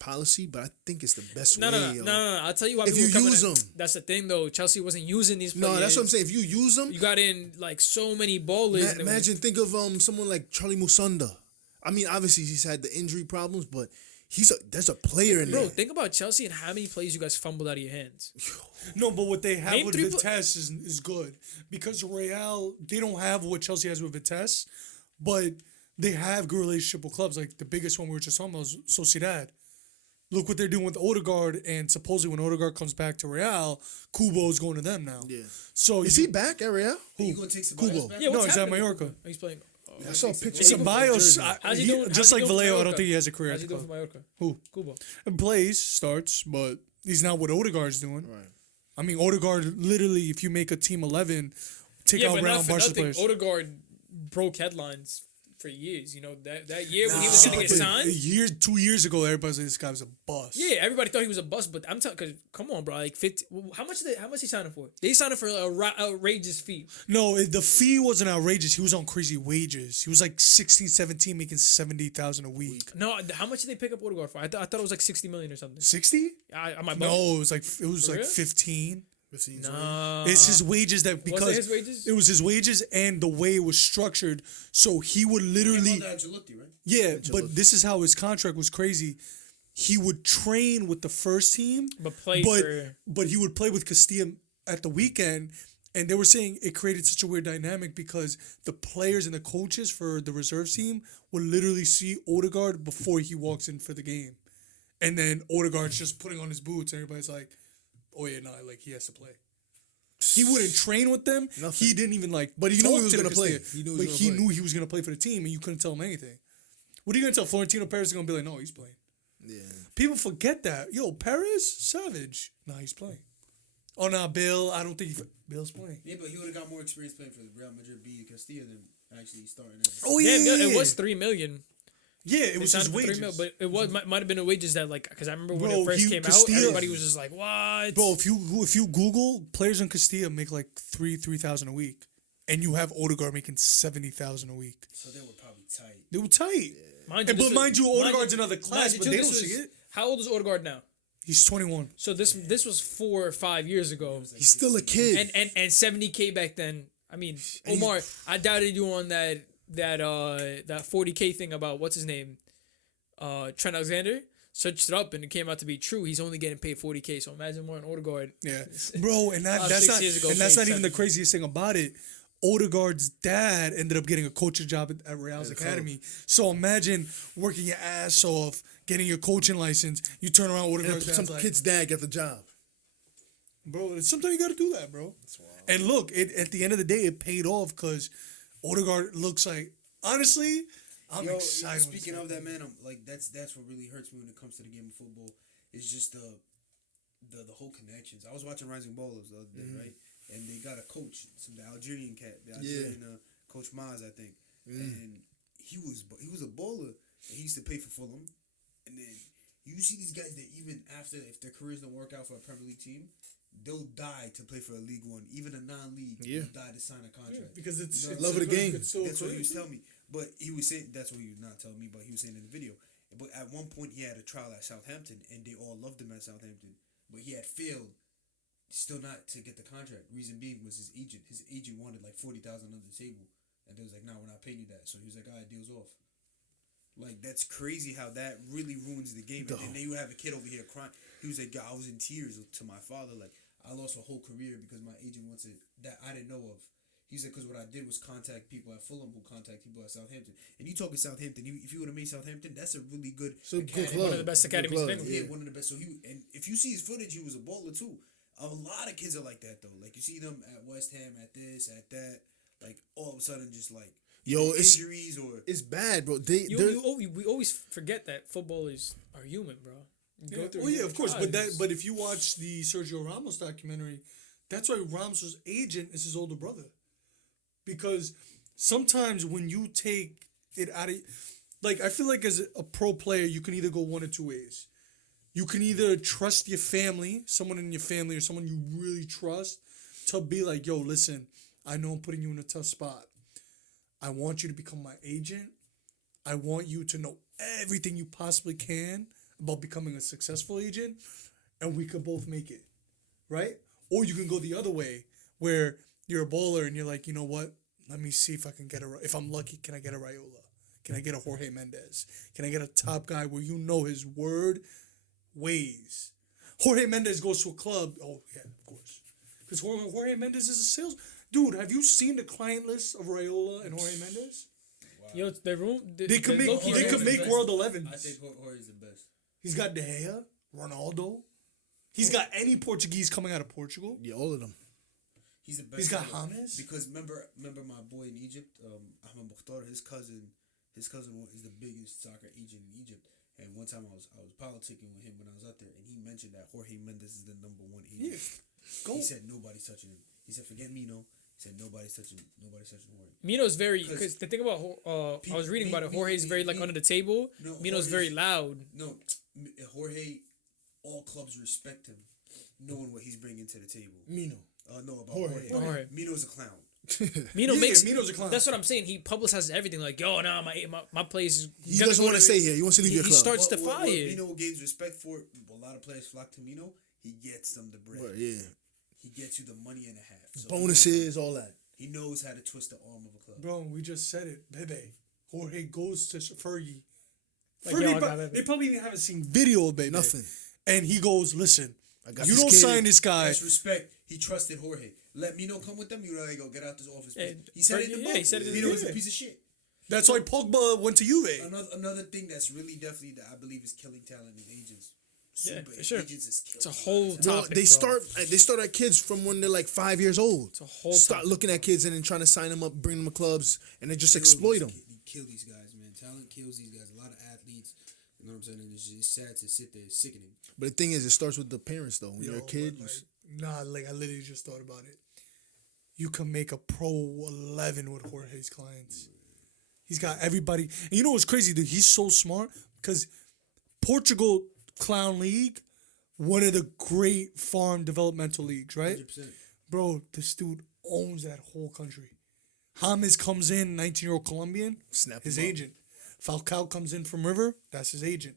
policy, but I think it's the best No. way. yo. I'll tell you why If people you coming use at- 'em. That's the thing, though. Chelsea wasn't using these players. No, that's what I'm saying. If you use them, You got in, like, so many ballers. and it was- imagine, think of someone like Charlie Musonda. I mean, obviously he's had the injury problems, but there's a player in Bro, there. think about Chelsea and how many plays you guys fumbled out of your hands. No, but what they have Name with three Vitesse is good because Real they don't have what Chelsea has with Vitesse, but they have good relationship with clubs. Like the biggest one we were just talking about was Sociedad. look what they're doing with Odegaard, and supposedly when Odegaard comes back to Real, Kubo's going to them now. Yeah. So Is he back at Real? You gonna take Kubo. Ceballos back? Yeah, No, what's he's at happening? Mallorca. Oh, he's playing. I saw a picture. Ceballos, How's he doing? just How's he like doing for Vallejo, I don't Mallorca? think he has a career. How's he at the doing for club. Mallorca? Who? Kubo. And plays, starts, but he's not what Odegaard's doing. Right. I mean, Odegaard literally, if you make a team 11, take Yeah, out but Real not for Barca nothing. players. Odegaard broke headlines for years. You know that year when he was Super gonna get big. signed. 2 years ago, everybody said this guy was a bust. Yeah, everybody thought he was a bust, but I'm telling, cause come on, bro, like 50. How much he signing for? They signed him for a outrageous fee. No, the fee wasn't outrageous. He was on crazy wages. He was like 16, 17, making 70,000 a week. No, how much did they pick up Odegaard for? I thought it was like 60 million or something. 60? I might. No, it was like For real? 15. Nah. It's his wages that because Was it his wages? it was his wages and the way it was structured. So he would literally Ancelotti, right? yeah, but this is how his contract was crazy. He would train with the first team, But play but for- but he would play with Castilla at the weekend. And they were saying it created such a weird dynamic because the players and the coaches for the reserve team would literally see Odegaard before he walks in for the game. And then Odegaard's just putting on his boots and everybody's like, oh yeah, no, like he has to play. He wouldn't train with them. Nothing. He didn't even like. But he knew talk he was to the gonna play. Castilla. He knew he But was he gonna play. knew he was gonna play for the team, and you couldn't tell him anything. What are you gonna tell Florentino Perez? Is gonna be like, no, he's playing. Yeah. People forget that. Yo, Perez, savage. Nah, he's playing. Oh no, Bill. I don't think Bill's playing. Yeah, but he would have got more experience playing for Real Madrid B Castilla than actually starting. Oh Yeah, yeah, it was 3 million. Yeah, it They was signed his him for 3 wages. mil, but it was might have been the wages that like because I remember when Bro, it first came Castilla- out, everybody was just like, "What?" Bro, if you Google players in Castilla make like 3,000 a week, and you have Odegaard making 70,000 a week. So they were probably tight. They were tight. Mind And- this but mind you, Odegaard's another mind class, you but too, they this don't see was- it. How old is Odegaard now? He's 21. So this was 4 or 5 years ago, He's still a kid. and 70K back then. I mean, Omar, I doubted you on that 40K thing about what's his name, Trent Alexander. Searched it up and it came out to be true. He's only getting paid 40K. So imagine more on Odegaard. Yeah, bro, and that's 6 not years ago, and that's paid not even the 70. craziest thing about it. Odegaard's dad ended up getting a coaching job at Real's Academy. So imagine working your ass off, getting your coaching license. You turn around, And Odegaard's some dad's like, kid's dad got the job. bro, sometimes you got to do that, bro. And look, at the end of the day, it paid off because Odegaard looks like, honestly, I'm excited. Speaking of that, man, I'm like that's what really hurts me when it comes to the game of football. It's just the whole connections. I was watching Rising Ballers the other day, right? And they got a coach, the Algerian cat, the Algerian coach Maz, I think, and he was a baller. And he used to play for Fulham, and then you see these guys that even after if their careers don't work out for a Premier League team, they'll die to play for a League One, even a non-league. Yeah. They'll die to sign a contract. because it's, You know, it's love of the game. It's so That's what he was crazy. telling me. But he was saying that's what he was not telling me, but he was saying in the video. But at one point he had a trial at Southampton and they all loved him at Southampton. But he had failed still not to get the contract. Reason being was his agent. His agent wanted like 40,000 under the table. And they was like, "No, we're not paying you that." So he was like, "All right, deal's off." Like that's crazy how that really ruins the game. And then you have a kid over here crying. He was like, "I was in tears to my father. Like I lost a whole career because my agent wants it that I didn't know of." He said, because what I did was contact people at Fulham who contact people at Southampton. And you talking Southampton, if you would have made Southampton, that's a really good It's a good academy. club. One of the best Good academies club, in England. Yeah, one of the best. So and if you see his footage, he was a baller too. A lot of kids are like that though. Like you see them at West Ham, at this, at that. Like all of a sudden, just like Yo, it's injuries or it's bad, bro. We We always forget that footballers are human, bro. You go through Oh yeah, of course. But tribes. but if you watch the Sergio Ramos documentary, that's why Ramos' agent is his older brother. Because sometimes when you take it out of, like, I feel like as a pro player, you can either go one or two ways. You can either trust your family, someone in your family or someone you really trust, to be like, yo, listen, I know I'm putting you in a tough spot. I want you to become my agent. I want you to know everything you possibly can about becoming a successful agent, and we could both make it, right? Or you can go the other way, where you're a baller and you're like, you know what? Let me see if I can get if I'm lucky, can I get a Raiola? Can I get a Jorge Mendes? Can I get a top guy where you know his word weighs? Jorge Mendes goes to a club. Oh, yeah, of course. Because Jorge Mendes is a sales... Dude, have you seen the client list of Raiola and Jorge Mendes? Yo, the room. They could make World 11s. I think Jorge's the best. He's got De Gea, Ronaldo. He's got any Portuguese coming out of Portugal. Yeah, all of them. He's the best. He's got player. James. Because remember my boy in Egypt, Ahmed Mukhtar, his cousin is the biggest soccer agent in Egypt. And one time I was politicking with him when I was out there, and he mentioned that Jorge Mendes is the #1 agent. Go. He said nobody's touching him. He said forget Mino. He said nobody's touching Jorge. Mino's very because the thing about I was reading about it. Jorge's very like under the table. No, Mino's very loud. No, Jorge, all clubs respect him, knowing what he's bringing to the table. Mino. No, about Jorge. Jorge. Mino's a clown. Mino's a clown. That's what I'm saying. He publicizes everything. Like, yo, nah, my place is. He doesn't want to stay here. He wants to leave your He club. starts to What fire. Mino gains respect for. A lot of players flock to Mino. He gets them the bread. But, yeah. He gets you the money and a half. So Bonuses, all that. He knows how to twist the arm of a club. Bro, we just said it. Bebe. Jorge goes to Fergie. Like, Fergie, yo, I got Bebe. they probably even haven't seen video of Bebe. Nothing. And he goes, listen, I got you this don't kid. sign this guy. That's respect. He trusted Jorge. Let Mino come with them. You know, they go get out this office. He said it in the book. he said it in the Mino book. is a piece of shit. That's why Pogba went to Juve. Another thing that's really definitely that I believe is killing talent in agents. Yeah, Super for sure. agents is killing. It's a whole Bro, topic. they bro. start at kids from when they're like 5 years old. It's a whole Start topic. looking at kids and then trying to sign them up, bring them to clubs, and then just exploit them. You kill these guys, man. Talent kills these guys. A lot of athletes. You know what I'm saying? And it's just sad to sit there. It's sickening. But the thing is, it starts with the parents, though. When you're a kid, I literally just thought about it. You can make a Pro 11 with Jorge's clients. He's got everybody. And you know what's crazy, dude? He's so smart because Portugal Clown League, one of the great farm developmental leagues, right? 100%. Bro, this dude owns that whole country. James comes in, 19-year-old Colombian, Snap his him up. agent. Falcao comes in from River, that's his agent.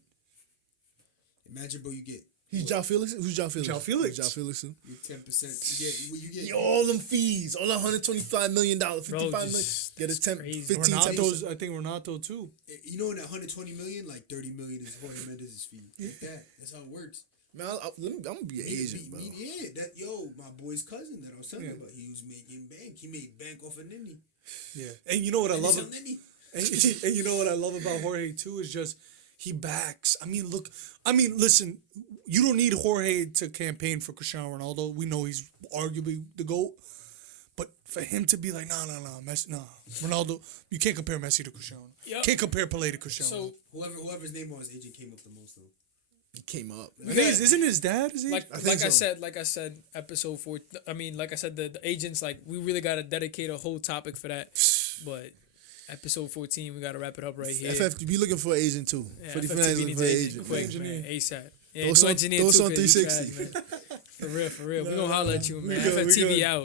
Imagine, bro, you get He's João Felix. Who's João Felix? João Felix. João Felix. Too. you 10%. You get All them fees, all $125 million, $55 Bro, million. just- Get a it's 10, crazy. 15, 10%. Renato's, I think Renato too. You know, in that 120 million, like 30 million is Jorge Mendes' fee. Like that. That's how it works. Man, I'm gonna be an agent, bro. My boy's cousin that I was telling you about, he was making bank. He made bank off of Nini. Yeah. And you know what I love? He's a Nini. And you know what I love about Jorge too is just he backs. Listen, you don't need Jorge to campaign for Cristiano Ronaldo. We know he's arguably the GOAT. But for him to be like, nah, Messi, Ronaldo, you can't compare Messi to Cristiano. Yep. Can't compare Pelé to Cristiano. So Whoever's name on his agent came up the most though. He came up. I think isn't his dad his agent? like I said, episode 4. I mean, like I said, the agents, like, we really gotta dedicate a whole topic for that. But episode 14, we gotta wrap it up right here. FFTV looking for an agent too. Yeah, 45 FFTV looking needs for an an agent. quick, man. man, ASAP. Yeah, Throw us new on- engineer throw us too, on 'cause you 360. tried, man. For real. We gonna holler at you, man. good, we FFTV good. out.